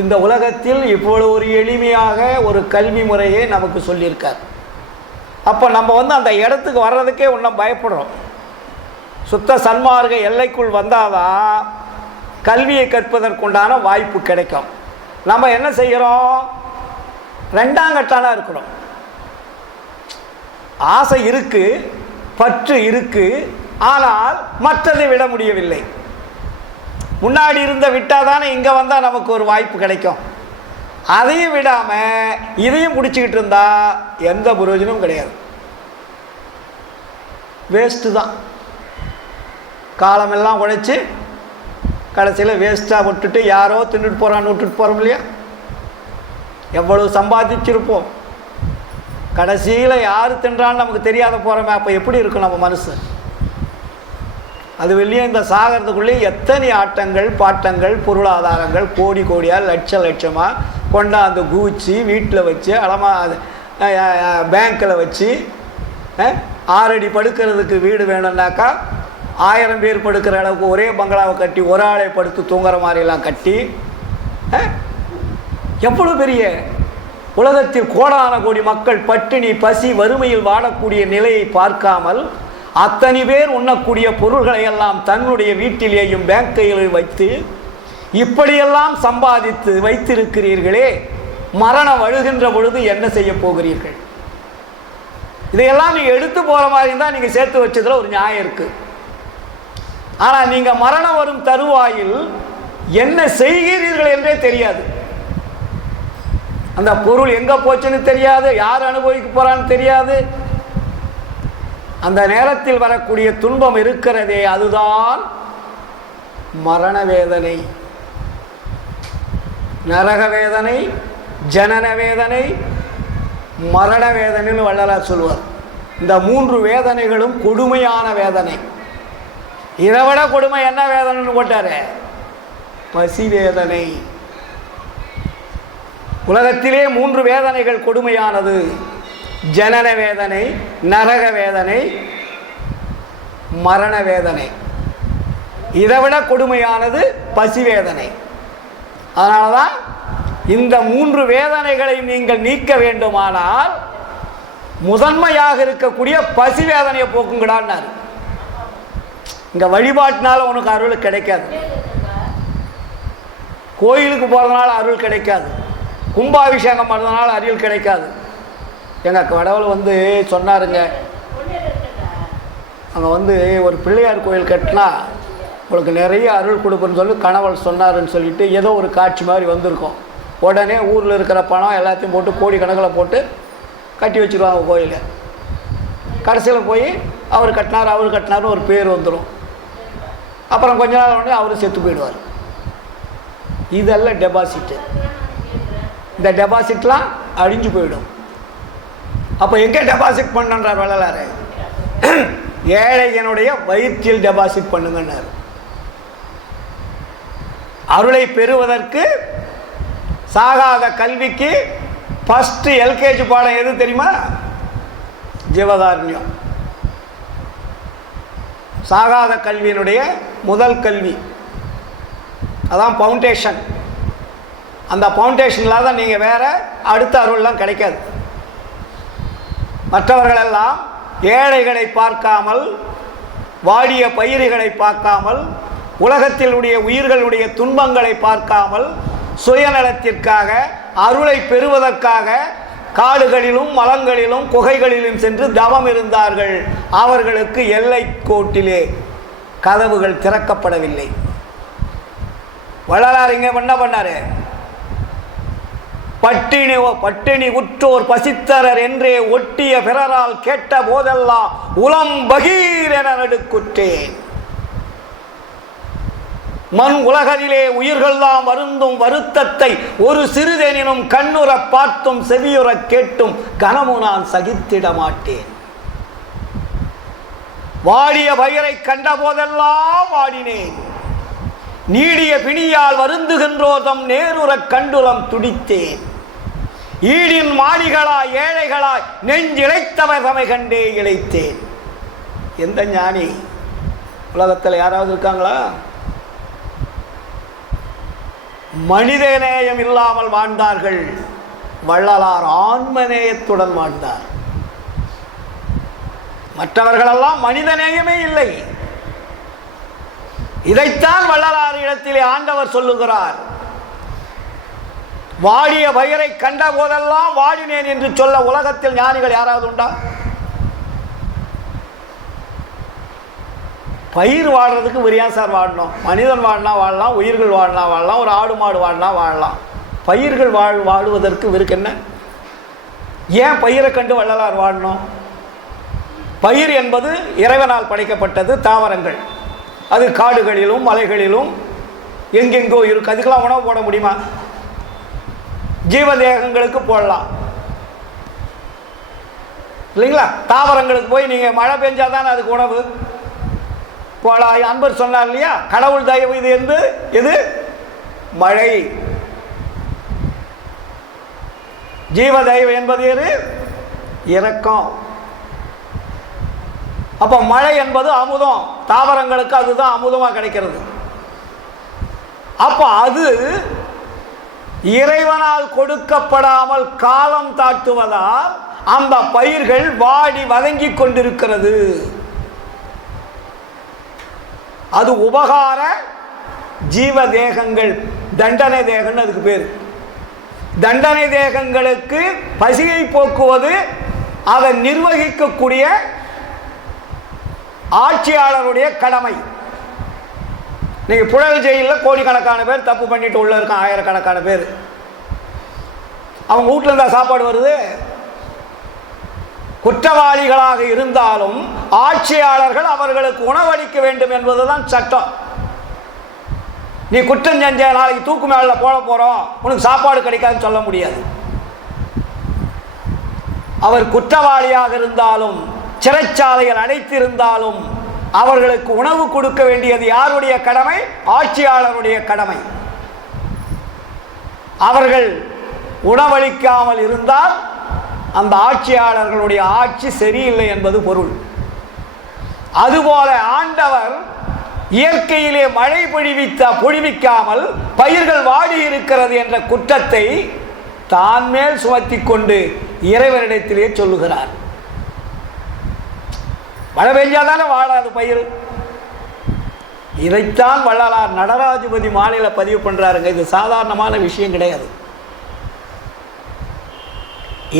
இந்த உலகத்தில் இவ்வளோ ஒரு எளிமையாக ஒரு கல்வி முறையை நமக்கு சொல்லியிருக்கார். அப்போ நம்ம அந்த இடத்துக்கு வர்றதுக்கே ஒன்றும் பயப்படுறோம். சுத்த சன்மார்க்க எல்லைக்குள் வந்தாதான் கல்வியை கற்பதற்குண்டான வாய்ப்பு கிடைக்கும். நம்ம என்ன செய்கிறோம்? ரெண்டாங்கட்டானா இருக்கிறோம். ஆசை இருக்கு, பற்று இருக்கு, ஆனால் மற்றதை விட முடியவில்லை. முன்னாடி இருந்த விட்டால் தானே இங்கே வந்தால் நமக்கு ஒரு வாய்ப்பு கிடைக்கும். அதையும் விடாமல் இதையும் பிடிச்சிக்கிட்டு இருந்தால் எந்த பிரயோஜனமும் கிடையாது. வேஸ்ட்டு தான். காலமெல்லாம் உழைச்சி கடைசியில் வேஸ்ட்டாக விட்டுட்டு யாரோ தின்னுட்டு போகிறான்னு விட்டுட்டு போகிறோம் இல்லையா? எவ்வளவு சம்பாதிச்சிருப்போம், கடைசியில் யார் தின்றான்னு நமக்கு தெரியாத போகிறோமே. அப்போ எப்படி இருக்கும் நம்ம மனசு? அது வெளியே இந்த சாகிறதுக்குள்ளேயே எத்தனை ஆட்டங்கள் பாட்டங்கள் பொருளாதாரங்கள் கோடி கோடியாக லட்சமாக கொண்டாந்து குவிச்சு வீட்டில் வச்சு பேங்க்கில் வச்சு 6 அடி படுக்கிறதுக்கு வீடு வேணும்னாக்கா 1000 பேர் படுக்கிற அளவுக்கு ஒரே பங்களாவை கட்டி ஒரு ஆளை படுத்து தூங்குற மாதிரிலாம் கட்டி எவ்வளோ பெரிய உலகத்தில் கோடான கோடி மக்கள் பட்டினி பசி வறுமையில் வாடக்கூடிய நிலையை பார்க்காமல் அத்தனை பேர் உண்ணக்கூடிய பொருள்களை எல்லாம் தன்னுடைய வீட்டிலேயும் பேங்கையில் வைத்து இப்படியெல்லாம் சம்பாதித்து வைத்திருக்கிறீர்களே, மரணம் வழுகின்ற பொழுது என்ன செய்ய போகிறீர்கள்? இதையெல்லாம் நீங்கள் எடுத்து போகிற மாதிரி இருந்தால் நீங்கள் சேர்த்து வச்சதில் ஒரு நியாயம் இருக்குது. ஆனால் நீங்கள் மரணம் வரும் தருவாயில் என்ன செய்கிறீர்கள் என்றே தெரியாது. அந்த பொருள் எங்கே போச்சுன்னு தெரியாது, யார் அனுபவிக்க போகிறான்னு தெரியாது. அந்த நேரத்தில் வரக்கூடிய துன்பம் இருக்கிறதே, அதுதான் மரண வேதனை, நரக வேதனை, ஜனன வேதனை, மரண வேதனைன்னு வள்ளலார் சொல்வார். இந்த 3 வேதனைகளும் கொடுமையான வேதனை. இதை விட கொடுமை என்ன வேதனைன்னு போட்டாரு? பசி வேதனை. உலகத்திலே 3 வேதனைகள் கொடுமையானது: ஜனன வேதனை, நரக வேதனை, மரண வேதனை. இதை விட கொடுமையானது பசி வேதனை. அதனால தான் இந்த 3 வேதனைகளை நீங்கள் நீக்க வேண்டுமானால் முதன்மையாக இருக்கக்கூடிய பசி வேதனையை போக்குங்கடான்னாரு. இங்கே வழிபாட்டினால உனக்கு அருள் கிடைக்காது, கோயிலுக்கு போகிறதுனால அருள் கிடைக்காது, கும்பாபிஷேகம் பண்ணுறதுனால அருள் கிடைக்காது. எங்கள் கடவுள் சொன்னாருங்க, அங்கே ஒரு பிள்ளையார் கோயில் கட்டினா உங்களுக்கு நிறைய அருள் கொடுப்புன்னு சொல்லி கணவன் சொன்னாருன்னு சொல்லிட்டு ஏதோ ஒரு காட்சி மாதிரி வந்திருக்கோம். உடனே ஊரில் இருக்கிற பணம் எல்லாத்தையும் போட்டு கோடி கணக்கில் போட்டு கட்டி வச்சுருவாங்க கோயிலை. கடைசியில் போய் அவர் கட்டினார்னு ஒரு பேர் வந்துடும். அப்புறம் கொஞ்ச நாள் உடனே அவர் செத்து போயிடுவார். இதெல்லாம் டெபாசிட்டு. இந்த டெபாசிட்லாம் அழிஞ்சு போயிடும். அப்போ எங்கே டெபாசிட் பண்ணுன்றார் வள்ளலார்? ஏழைகளுடைய வயிற்றில் டெபாசிட் பண்ணுங்கன்னார். அருளை பெறுவதற்கு சாகாத கல்விக்கு ஃபஸ்ட்டு எல்கேஜி பாடம் எது தெரியுமா? ஜீவதாரண்யம். சாகாத கல்வியினுடைய முதல் கல்வி அதான் ஃபவுண்டேஷன். அந்த ஃபவுண்டேஷனில் தான் நீங்கள் வேறு அடுத்த அருள்லாம் கிடைக்காது. மற்றவர்களெல்லாம் ஏழைகளை பார்க்காமல், வாடிய பயிர்களை பார்க்காமல், உலகத்தினுடைய உயிர்களுடைய துன்பங்களை பார்க்காமல், சுயநலத்திற்காக அருளை பெறுவதற்காக காடுகளிலும் மலங்களிலும் குகைகளிலும் சென்று தவம் இருந்தார்கள். அவர்களுக்கு எல்லை கோட்டிலே கதவுகள் திறக்கப்படவில்லை. வள்ளலார் இங்கே என்ன பண்ணாரு? பட்டினி உற்றோர் பசித்தரர் என்றே ஒட்டிய பிறரால் கேட்ட போதெல்லாம் உளம் பகீர் என நடுக்குற்றேன். மண் உலகத்திலே உயிர்கள்லாம் வருந்தும் வருத்தத்தை ஒரு சிறிதெனினும் கண்ணுற பார்த்தும் செவியுற கேட்டும் கனமு நான் சகித்திட மாட்டேன். வாடிய பயிரை கண்ட போதெல்லாம் வாடினேன். நீடிய பிணியால் வருந்துகின்றோதம் நேருற கண்டுரம் துடித்தேன். ஈடின் மாடிகளாய் ஏழைகளாய் நெஞ்சிழைத்தவர் தமை கண்டே இழைத்தேன். எந்த ஞானி உலகத்தில் யாராவது இருக்காங்களா? மனிதநேயம் இல்லாமல் வாழ்ந்தார்கள். வள்ளலார் ஆன்மநேயத்துடன் வாழ்ந்தார். மற்றவர்களெல்லாம் மனிதநேயமே இல்லை. இதைத்தான் வள்ளலார் இடத்திலே ஆண்டவர் சொல்லுகிறார். வாடிய பயிரை கண்ட போதெல்லாம் வாடினேன் என்று சொல்ல உலகத்தில் ஞானிகள் யாராவது உண்டா? பயிர் வாடுறதுக்கு விரியா சார் வாடணும். மனிதன் வாடினா வாழலாம், உயிர்கள் வாடினா வாழலாம், ஒரு ஆடு மாடு வாடினா வாழலாம். பயிர்கள் வாடுவதற்கு இவருக்கு என்ன? ஏன் பயிரை கண்டு வள்ளலார் வாடணும்? பயிர் என்பது இறைவனால் படைக்கப்பட்டது, தாவரங்கள். அது காடுகளிலும் மலைகளிலும் எங்கெங்கோ இருக்கு. அதுக்கெல்லாம் உணவு போட முடியுமா? ஜீவதேகங்களுக்கு போடலாம் இல்லைங்களா? தாவரங்களுக்கு போய் நீங்கள் மழை பெஞ்சாதான் அதுக்கு உணவு. போல அன்பர் சொன்னார் இல்லையா, கடவுள் தயவு இது என்று எது? மழை. ஜீவ தயவு என்பது எது? இரக்கம். அப்போ மழை என்பது அமுதம், தாவரங்களுக்கு அதுதான் அமுதமாக கிடைக்கிறது. அப்போ அது இறைவனால் கொடுக்கப்படாமல் காலம் தாட்டுவதால் அந்த பயிர்கள் வாடி வதங்கி கொண்டிருக்கிறது. அது உபகார ஜீவ தேகங்கள், தண்டனை தேகங்கள் அதுக்கு பேர். தண்டனை தேகங்களுக்கு பசியை போக்குவது அதை நிர்வகிக்கக்கூடிய ஆட்சியாளருடைய கடமை. நீங்கள் புழல் ஜெயிலில் கோடிக்கணக்கான பேர் தப்பு பண்ணிட்டு உள்ள இருக்கான், ஆயிரக்கணக்கான பேர். அவங்க வீட்டில் இருந்தால் சாப்பாடு வருது. குற்றவாளிகளாக இருந்தாலும் ஆட்சியாளர்கள் அவர்களுக்கு உணவளிக்க வேண்டும் என்பதுதான் சட்டம். நீ குற்றம் செஞ்ச, நாளைக்கு தூக்கு மேல போட போறோம், உனக்கு சாப்பாடு கிடைக்காதுன்னு சொல்ல முடியாது. அவர் குற்றவாளியாக இருந்தாலும் சிறைச்சாலையில் அடைத்திருந்தாலும் அவர்களுக்கு உணவு கொடுக்க வேண்டியது யாருடைய கடமை? ஆட்சியாளருடைய கடமை. அவர்கள் உணவளிக்காமல் இருந்தால் அந்த ஆட்சியாளர்களுடைய ஆட்சி சரியில்லை என்பது பொருள். அதுபோல ஆண்டவர் இயற்கையிலே மழை பொழிவிக்காமல் பயிர்கள் வாடி இருக்கிறது என்ற குற்றத்தை தான் மேல் சுமத்தி கொண்டு இறைவனிடத்திலே சொல்லுகிறார். மழை பெஞ்சாதானே வாழாது பயிர். இதைத்தான் வள்ளலார் நடராஜபதி மாநில பதிவு பண்றாருங்க. இது சாதாரணமான விஷயம் கிடையாது.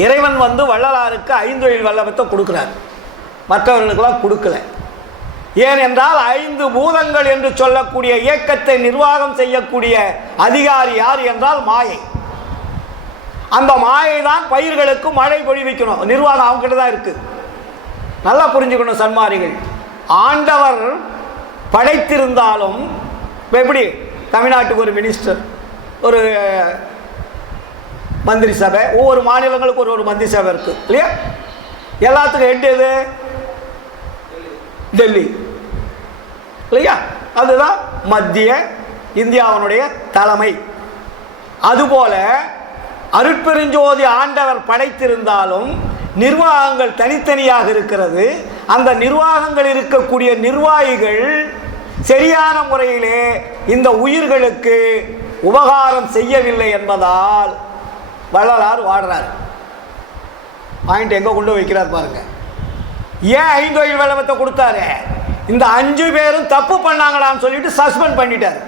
இறைவன் வள்ளலாருக்கு ஐந்தொழில் வல்லபத்தை கொடுக்கிறார், மற்றவர்களுக்கெல்லாம் கொடுக்கல. ஏனென்றால் 5 பூதங்கள் என்று சொல்லக்கூடிய இயக்கத்தை நிர்வாகம் செய்யக்கூடிய அதிகாரி யார் என்றால் மாயை. அந்த மாயை தான் பயிர்களுக்கு மழை பொழிவிக்கணும். நிர்வாகம் அவங்க கிட்ட தான் இருக்கு. நல்லா புரிஞ்சுக்கணும் சன்மாரிகள். ஆண்டவர் படைத்திருந்தாலும் எப்படி தமிழ்நாட்டுக்கு ஒரு மினிஸ்டர், ஒரு மந்திரி சபை, ஒவ்வொரு மாநிலங்களுக்கு ஒரு மந்திரி சபை இருக்கு இல்லையா? எல்லாத்துக்கும் ஹெட் எது? டெல்லி இல்லையா? அதுதான் மத்திய இந்தியாவினுடைய தலைமை. அதுபோல அருட்பெருஞ்சோதி ஆண்டவர் படைத்திருந்தாலும் நிர்வாகங்கள் தனித்தனியாக இருக்கிறது. அந்த நிர்வாகங்கள் இருக்கக்கூடிய நிர்வாகிகள் சரியான முறையிலே இந்த உயிர்களுக்கு உபகாரம் செய்யவில்லை என்பதால் வள்ளலார் வாடுறார். பாயிண்ட் எங்க கொண்டு வைக்கிறார் பாருங்க. ஏன் ஐந்தொழில் வல்லபத்தை கொடுத்தாரு? இந்த 5 பேரும் தப்பு பண்ணாங்களான்னு சொல்லிட்டு சஸ்பெண்ட் பண்ணிட்டார்.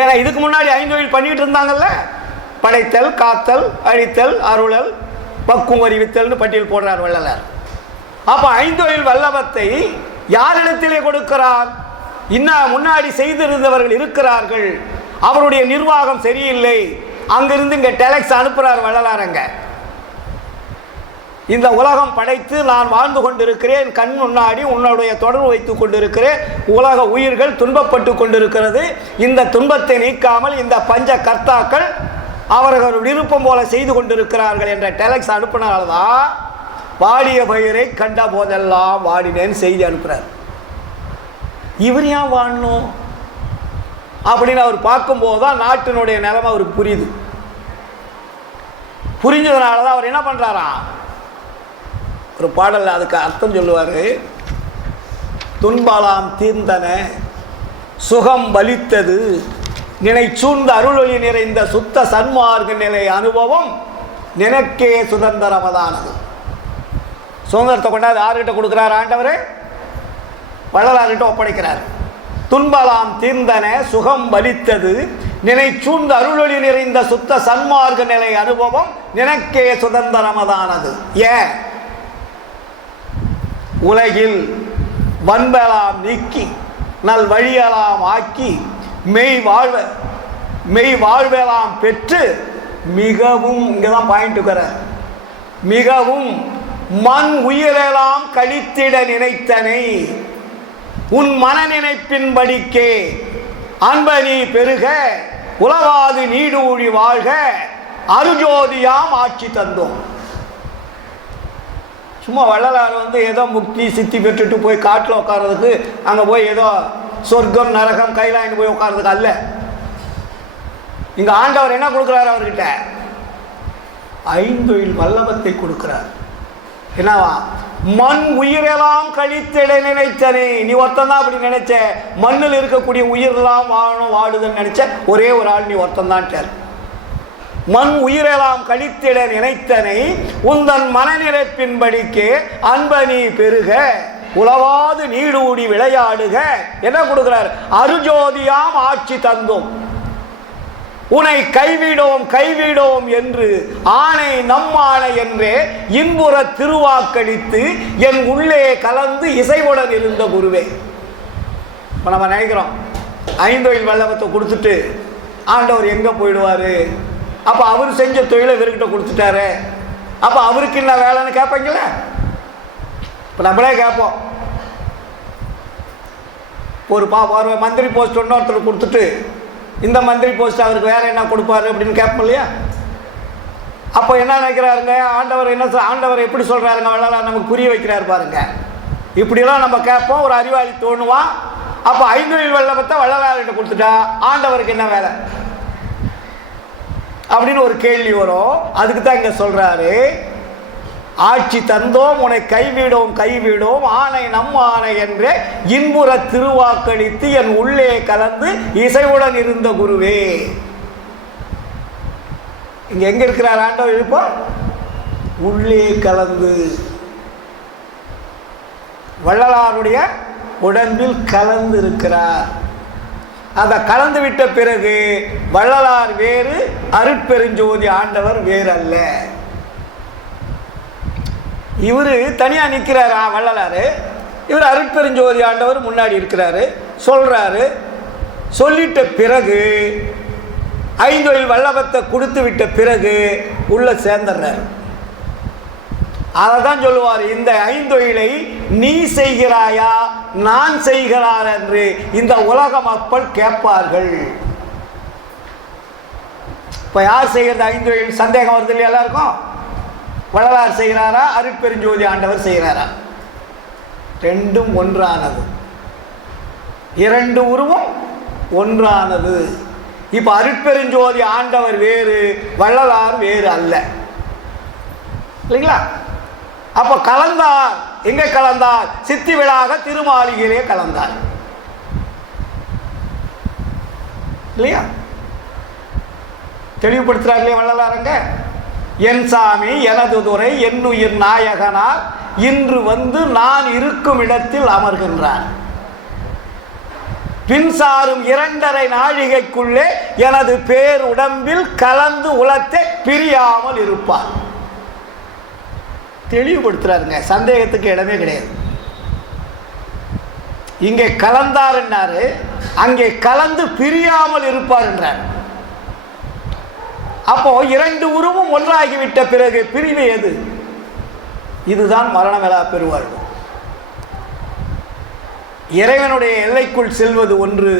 ஏன்னா இதுக்கு முன்னாடி ஐந்தொழில் பண்ணிட்டு இருந்தாங்கல்ல, படைத்தல், காத்தல், அழித்தல், அருளல், பக்குவம் அறிவித்தல்னு பட்டியல் போடுறார் வள்ளலார். அப்ப ஐந்தொழில் வல்லபத்தை யாரிடத்திலே கொடுக்கிறார்? இன்னும் முன்னாடி செய்திருந்தவர்கள் இருக்கிறார்கள், அவருடைய நிர்வாகம் சரியில்லை, அங்கிருந்து இங்க டெலக்ஸ் அனுப்புறார் வள்ளலாரங்க. இந்த உலகம் படைத்து நான் வாழ்ந்து கொண்டிருக்கிறேன், கண் முன்னாடி உன்னுடைய தொடர்பு வைத்துக் கொண்டிருக்கிறேன், உலக உயிர்கள் துன்பப்பட்டு கொண்டிருக்கிறது. இந்த துன்பத்தை நீக்காமல் இந்த பஞ்ச கர்த்தாக்கள் அவர்கள் விருப்பம் போல செய்து கொண்டிருக்கிறார்கள் என்ற டெலக்ஸ் அனுப்பினால்தான் வாடிய பயிரை கண்ட போதெல்லாம் வாடினேன்னு செய்தி அனுப்புறார். இவர் ஏன் வாழணும் அப்படின்னு அவர் பார்க்கும்போது தான் நாட்டினுடைய நிலைமை அவருக்கு புரியுது. புரிஞ்சதுனால தான் அவர் என்ன பண்றாராம், ஒரு பாடல் அதுக்கு அர்த்தம் சொல்லுவார். துன்பலாம் தீர்ந்தன சுகம் பலித்தது நினை சூழ்ந்த அருளொளி நிறைந்த சுத்த சன்மார்க்க நிலை அனுபவம் நினைக்கே சுதந்திரமதானது. சுதந்திரத்தை கொண்டாது யாருக்கிட்ட கொடுக்குறார்? ஆண்டவர் வள்ளலார்கிட்ட ஒப்படைக்கிறார். துன்பலாம் தீர்ந்தன சுகம் பலித்தது நினை சூழ்ந்த அருளொளி நிறைந்த சுத்த சன்மார்க்க நிலை அனுபவம் நினைக்கே சுதந்திரமதானது. ஏன்? உலகில் வன்பெலாம் நீக்கி நல் வழியலாம் ஆக்கி மெய் வாழ்வெல்லாம் பெற்று மிகவும், இங்கதான் பாயிண்ட், மிகவும் மண் உயிரெல்லாம் கழித்திட நினைத்தனை உன் மன நினைப்பின்படிக்கே அன்பனி பெருக உலவாது நீடூழி வாழ்க அருஜோதியாம் ஆட்சி தந்தோம். சும்மா வள்ளலார் வந்து ஏதோ முக்தி சித்தி பெற்றுட்டு போய் காட்டில் உட்கார்றதுக்கு, அங்கே போய் ஏதோ சொர்க்கம் நரகம் கைலாயின்னு போய் உட்கார்றதுக்கு அல்ல. இங்கே ஆண்டவர் என்ன கொடுக்குறாரு அவர்கிட்ட? ஐந்தொழில் வல்லபத்தை கொடுக்கிறார். என்னவா? மண் உயிரெல்லாம் கழித்திட நினைத்தனே. நீ ஒருத்தன் தான் அப்படி நினைச்ச. மண்ணில் இருக்கக்கூடிய உயிரெல்லாம் வாழணும் வாடுதுன்னு நினைச்ச ஒரே ஒரு ஆள் நீ ஒருத்தன் தான். மண் உயிரெல்லாம் கழித்திட நினைத்தனை உந்தன் மனநிலைப்பின்படிக்கே அன்பனி பெருக உளவாது நீடூடி விளையாடுக. என்ன கொடுக்கிறார்? அருஜோதியாம் ஆட்சி தந்தோம், உன்னை கைவிடோம் கைவிடோம் என்று ஆணை நம்மாணை என்றே இன்புற திருவாக்களித்து என் உள்ளே கலந்து இசைவுடன் இருந்த குருவே. இப்போ நம்ம நினைக்கிறோம் ஐந்தொழில் வல்லபத்தை கொடுத்துட்டு ஆண்டவர் எங்கே போயிடுவார்? அப்போ அவர் செஞ்ச தொழிலை இவர்கிட்ட கொடுத்துட்டாரு, அப்போ அவருக்கு என்ன வேலைன்னு கேட்பீங்கள? இப்போ நம்மளே கேட்போம். ஒரு மந்திரி போஸ்ட் ஒன்றொருத்தர் கொடுத்துட்டு இந்த மந்திரி போஸ்ட் அவருக்கு வேற என்ன கொடுப்பாரு அப்படின்னு கேட்போம் இல்லையா? அப்போ என்ன நினைக்கிறாருங்க ஆண்டவர்? ஆண்டவர் எப்படி சொல்றாருங்க? வள்ளலார் நமக்கு புரிய வைக்கிறாரு பாருங்க. இப்படிலாம் நம்ம கேட்போம், ஒரு அறிவாளி தோணுவான். அப்போ ஐந்தொழில் வல்லபத்தை வள்ளலார்கிட்ட கொடுத்துட்டா ஆண்டவருக்கு என்ன வேலை அப்படின்னு ஒரு கேள்வி வரும். அதுக்கு தான் இங்க சொல்றாரு, ஆட்சி தந்தோம் உன்னை கைவிடோம் கைவிடோம் ஆணை நம் ஆணை என்றே இன்புற திருவாக்களித்து என் உள்ளே கலந்து இசைவுடன் இருந்த குருவே. இங்க எங்க இருக்கிறார் ஆண்டவர்? இப்போ உள்ளே கலந்து வள்ளலாருடைய உடம்பில் கலந்து இருக்கிறார். அதை கலந்து விட்ட பிறகு வள்ளலார் வேறு, அருட்பெருஞ்சோதி ஆண்டவர் வேறு அல்ல. இவர் தனியாக நிற்கிறாரா வள்ளலார்? இவர் அருட்பெருஞ்சோதி ஆண்டவர் முன்னாடி இருக்கிறாரு, சொல்றாரு. சொல்லிட்ட பிறகு ஐந்தொழில் வல்லபத்தை கொடுத்து விட்ட பிறகு உள்ள சேர்ந்துடுறாரு. அதை தான் சொல்லுவார், இந்த ஐந்தொழிலை நீ செய்கிறாயா நான் செய்கிறார் என்று இந்த உலக மக்கள் கேட்பார்கள். இப்போ யார் செய்கிறது ஐந்தொழில்? சந்தேகம் வருது இல்லையா எல்லாருக்கும்? வள்ளலார் செய்கிறாரா அருட்பெருஞ்சோதி ஆண்டவர் செய்கிறாரா? ரெண்டும் ஒன்றானது, இரண்டு உருவம் ஒன்றானது. இப்போ அருட்பெருஞ்சோதி ஆண்டவர் வேறு, வள்ளலார் வேறு அல்ல, இல்லைங்களா? அப்போ கலந்தார். எங்க கலந்தார்? சித்தி விழாக திருமாளிகையிலே கலந்தார், இல்லையா? தெளிவுபடுத்துறார் இல்லையா வள்ளலாருங்க? என் சாமி எனது துறை என்னுயிர் நாயகனார் இன்று வந்து நான் இருக்கும் இடத்தில் அமர்கின்றார். பின்சாரும் 2.5 நாழிகைக்குள்ளே எனது பேருடம்பில் கலந்து உலத்தை பிரியாமல் இருப்பார். தெளிவுபடுத்துறாருங்க, சந்தேகத்துக்கு இடமே கிடையாது. இங்கே கலந்தார் என்னாரு, அங்கே கலந்து பிரியாமல் இருப்பார் என்றார். அப்போ 2 உருவம் ஒன்றாகிவிட்ட பிறகு பிரிவு எது? இதுதான் மரணமிலா பெருவாழ்வு. இறைவனுடைய எல்லைக்குள் செல்வது ஒன்று,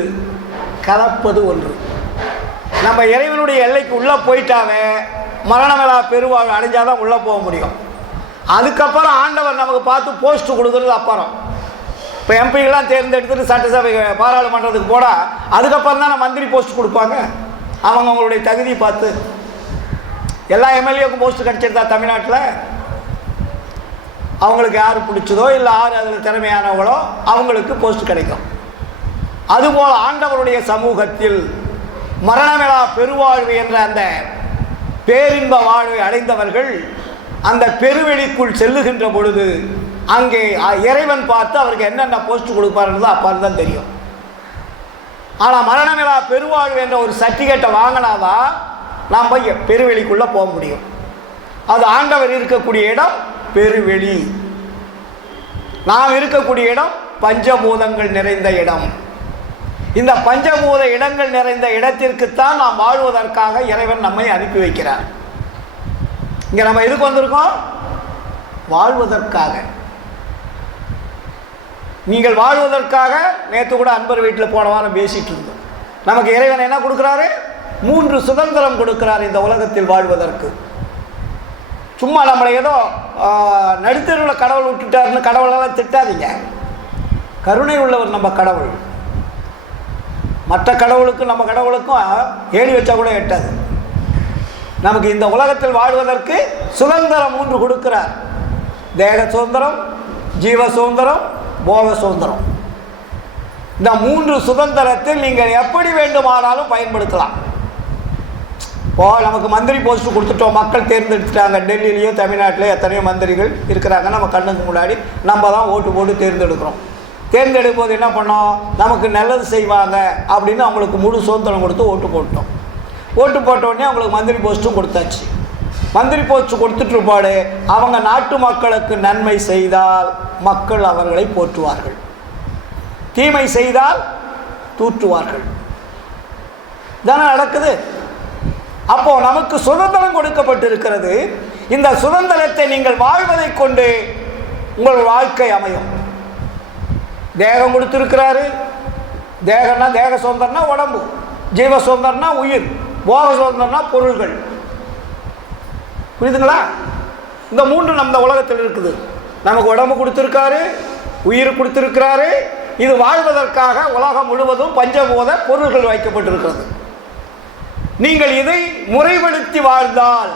கலப்பது ஒன்று. நம்ம இறைவனுடைய எல்லைக்கு உள்ள போயிட்டாவே மரணமிலா பெருவாழ்வு அடைஞ்சாதான் உள்ள போக முடியும். அதுக்கப்புறம் ஆண்டவர் நமக்கு பார்த்து போஸ்ட் கொடுக்கறது அப்புறம். இப்போ எம்பிகள்லாம் தேர்ந்தெடுத்துட்டு சட்டசபை பாராளுமன்றத்துக்கு போட அதுக்கப்புறம் தான் மந்திரி போஸ்ட் கொடுப்பாங்க. அவங்க அவங்களுடைய தகுதி பார்த்து. எல்லா எம்எல்ஏக்கும் போஸ்ட் கிடைச்சிருந்தா தமிழ்நாட்டில் அவங்களுக்கு யார் பிடிச்சதோ இல்லை யார் அதில் திறமையானவங்களோ அவங்களுக்கு போஸ்ட் கிடைக்கும். அதுபோல் ஆண்டவருடைய சமூகத்தில் மரணமிலா பெருவாழ்வு என்ற அந்த பேரின்ப வாழ்வை அடைந்தவர்கள் அந்த பெருவெளிக்குள் செல்லுகின்ற பொழுது அங்கே இறைவன் பார்த்து அவருக்கு என்னென்ன போஸ்ட் கொடுப்பாருன்னு அப்பாரு தான் தெரியும். ஆனால் மரணமிலா பெருவாழ்வு என்ற ஒரு சர்டிஃபிகேட்டை வாங்கினாதான் நாம் போய் பெருவெளிக்குள்ளே போக முடியும். அது ஆண்டவர் இருக்கக்கூடிய இடம் பெருவெளி, நாம் இருக்கக்கூடிய இடம் பஞ்சபூதங்கள் நிறைந்த இடம். இந்த பஞ்சபூத இடங்கள் நிறைந்த இடத்திற்குத்தான் நாம் வாழ்வதற்காக இறைவன் நம்மை அனுப்பி வைக்கிறார். இங்கே நம்ம எதுக்கு வந்திருக்கோம்? வாழ்வதற்காக. நீங்கள் வாழ்வதற்காக. நேற்று கூட அன்பர் வீட்டில் போன வாரம் பேசிட்டு இருந்தோம். நமக்கு இறைவன் என்ன கொடுக்குறாரு? 3 சுதந்திரம் கொடுக்கிறார் இந்த உலகத்தில் வாழ்வதற்கு. சும்மா நம்மளை ஏதோ நடுத்தருவில் கடவுள் விட்டுட்டாருன்னு கடவுளெல்லாம் திட்டாதீங்க. கருணை உள்ளவர் நம்ம கடவுள். மற்ற கடவுளுக்கும் நம்ம கடவுளுக்கும் ஏணி வச்சா கூட எட்டாது. நமக்கு இந்த உலகத்தில் வாழ்வதற்கு சுதந்திரம் 3 கொடுக்கிறார். தேக சுதந்திரம், ஜீவ சுதந்திரம், போக சுதந்திரம். இந்த 3 சுதந்திரத்தில் நீங்கள் எப்படி வேண்டுமானாலும் பயன்படுத்தலாம். நமக்கு மந்திரி போஸ்ட் கொடுத்துட்டோம், மக்கள் தேர்ந்தெடுத்துட்டாங்க. டெல்லியிலையோ தமிழ்நாட்டிலையோ எத்தனையோ மந்திரிகள் இருக்கிறாங்க. நம்ம கண்ணுக்கு முன்னாடி நம்ம தான் ஓட்டு போட்டு தேர்ந்தெடுக்கிறோம். தேர்ந்தெடுக்கும் போது என்ன பண்ணோம், நமக்கு நல்லது செய்வாங்க அப்படின்னு அவங்களுக்கு முழு சுதந்திரம் கொடுத்து ஓட்டு போட்டோம். ஓட்டு போட்ட உடனே அவங்களுக்கு மந்திரி போஸ்ட்டும் கொடுத்தாச்சு. மந்திரி போஸ்ட் கொடுத்துட்டு அவங்க நாட்டு மக்களுக்கு நன்மை செய்தால் மக்கள் அவர்களை போற்றுவார்கள், தீமை செய்தால் தூற்றுவார்கள். தானே நடக்குது. அப்போ நமக்கு சுதந்திரம் கொடுக்கப்பட்டிருக்கிறது. இந்த சுதந்திரத்தை நீங்கள் வாழ்வதை கொண்டு உங்கள் வாழ்க்கை அமையும். தேகம் கொடுத்திருக்கிறாரு. தேகம்னா தேக சுதந்திரம்னா உடம்பு, ஜீவ சுதந்திரம்னா உயிர், போக சுதந்திரம்னா பொருள்கள். புரியுதுங்களா? இந்த 3 நம்ம உலகத்தில் இருக்குது. நமக்கு உடம்பு கொடுத்திருக்காரு, உயிர் கொடுத்திருக்கிறாரு. இது வாழ்வதற்காக உலகம் முழுவதும் பஞ்சபூத பொருள்கள் வைக்கப்பட்டிருக்கிறது. நீங்கள் இதை முறைப்படுத்தி வாழ்ந்தால்,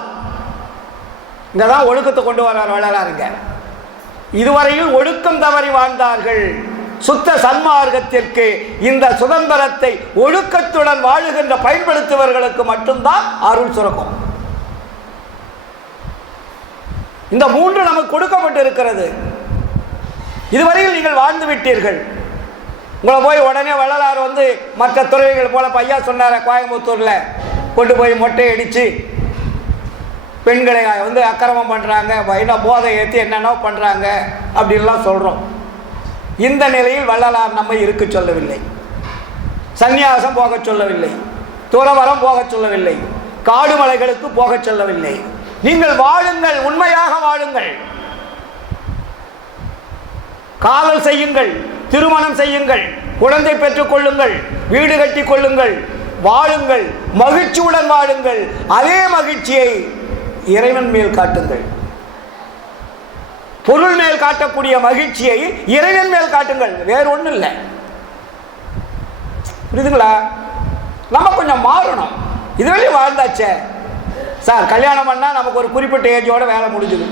இங்கே தான் ஒழுக்கத்தை கொண்டு வளராருங்க. இதுவரையில் ஒழுக்கம் தவறி வாழ்ந்தார்கள். சுத்த சன்மார்க்கத்திற்கு இந்த சுதந்திரத்தை ஒழுக்கத்துடன் வாழுகின்ற பயன்படுத்துவர்களுக்கு மட்டும்தான் அருள் சுரக்கும். இந்த 3 நமக்கு கொடுக்கப்பட்டிருக்கிறது. இதுவரையில் நீங்கள் வாழ்ந்து விட்டீர்கள். உங்களை போய் உடனே வள்ளலார் மற்ற துறவிகள் போல பையா சொன்னார, கோயம்புத்தூரில் கொண்டு போய் மொட்டை அடித்து பெண்களை அக்கிரமம் பண்ணுறாங்க, என்ன போதை ஏற்றி என்னென்ன பண்ணுறாங்க அப்படின்லாம் சொல்கிறோம். இந்த நிலையில் வள்ளலார் நம்மை இருக்க சொல்லவில்லை. சந்நியாசம் போக சொல்லவில்லை, துறவரம் போக சொல்லவில்லை, காடு மலைகளுக்கு போக சொல்லவில்லை. நீங்கள் வாழுங்கள், உண்மையாக வாழுங்கள், காதல் செய்யுங்கள், திருமணம் செய்யுங்கள், குழந்தை பெற்றுக் கொள்ளுங்கள், வீடு கட்டி கொள்ளுங்கள், வாழுங்கள், மகிழ்ச்சியுடன் வாழுங்கள். அதே மகிழ்ச்சியை இறைவன் மேல் காட்டுங்கள். பொருள் மேல் காட்டக்கூடிய மகிழ்ச்சியை இறைவன் மேல் காட்டுங்கள். வேறு ஒன்றும் இல்லை. புரியுதுங்களா? நம்ம கொஞ்சம் மாறணும். இதுவரையும் வாழ்ந்தாச்சே சார். கல்யாணம் பண்ணால் நமக்கு ஒரு குறிப்பிட்ட ஏஜோட வேலை முடிஞ்சுது.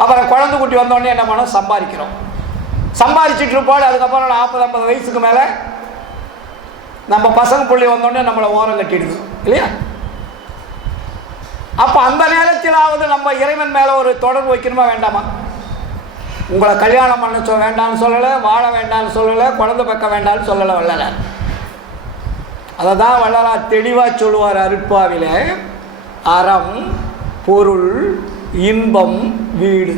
அப்புறம் குழந்தை குட்டி வந்தோடனே என்ன பண்ணோம், சம்பாதிக்கிறோம். சம்பாதிச்சுட்டு இருப்போம். அதுக்கப்புறம் 40-50 வயசுக்கு மேலே நம்ம பசங்க பிள்ளை வந்தோடனே நம்மளை ஓரம் கட்டிடுது இல்லையா? அப்போ அந்த நேரத்திலாவது நம்ம இறைவன் மேலே ஒரு தொடர்பு வைக்கணுமா வேண்டாமா? உங்களை கல்யாணம் பண்ண வேண்டாம்னு சொல்லலை, வாழ வேண்டாம்னு சொல்லலை, குழந்தை பெக்க வேண்டாம்னு சொல்லலை வள்ளலார். அதை தான் வள்ளலார் தெளிவாக சொல்லுவார் அருட்பாவில. அறம், பொருள், இன்பம், வீடு.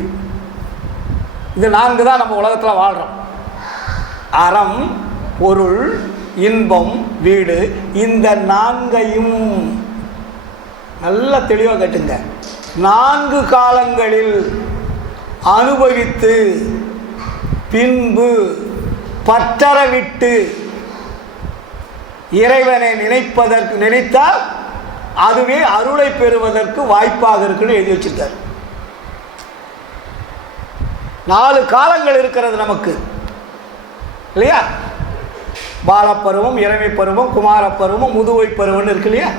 இது 4 தான் நம்ம உலகத்தில் வாழ்கிறோம். அறம், பொருள், இன்பம், வீடு. இந்த 4ஐயும் நல்லா தெளிவாக கேட்டுங்க. 4 காலங்களில் அனுபவித்து பின்பு பற்றற விட்டு இறைவனை நினைத்தால் அதுவே அருளை பெறுவதற்கு வாய்ப்பாக இருக்குன்னு எழுதி வச்சிருக்கார். 4 காலங்கள் இருக்கிறது நமக்கு இல்லையா? பாலப்பருவம், இறைமை பருவம், குமாரப்பருவம், முதுவை பருவம்னு இருக்கு இல்லையா?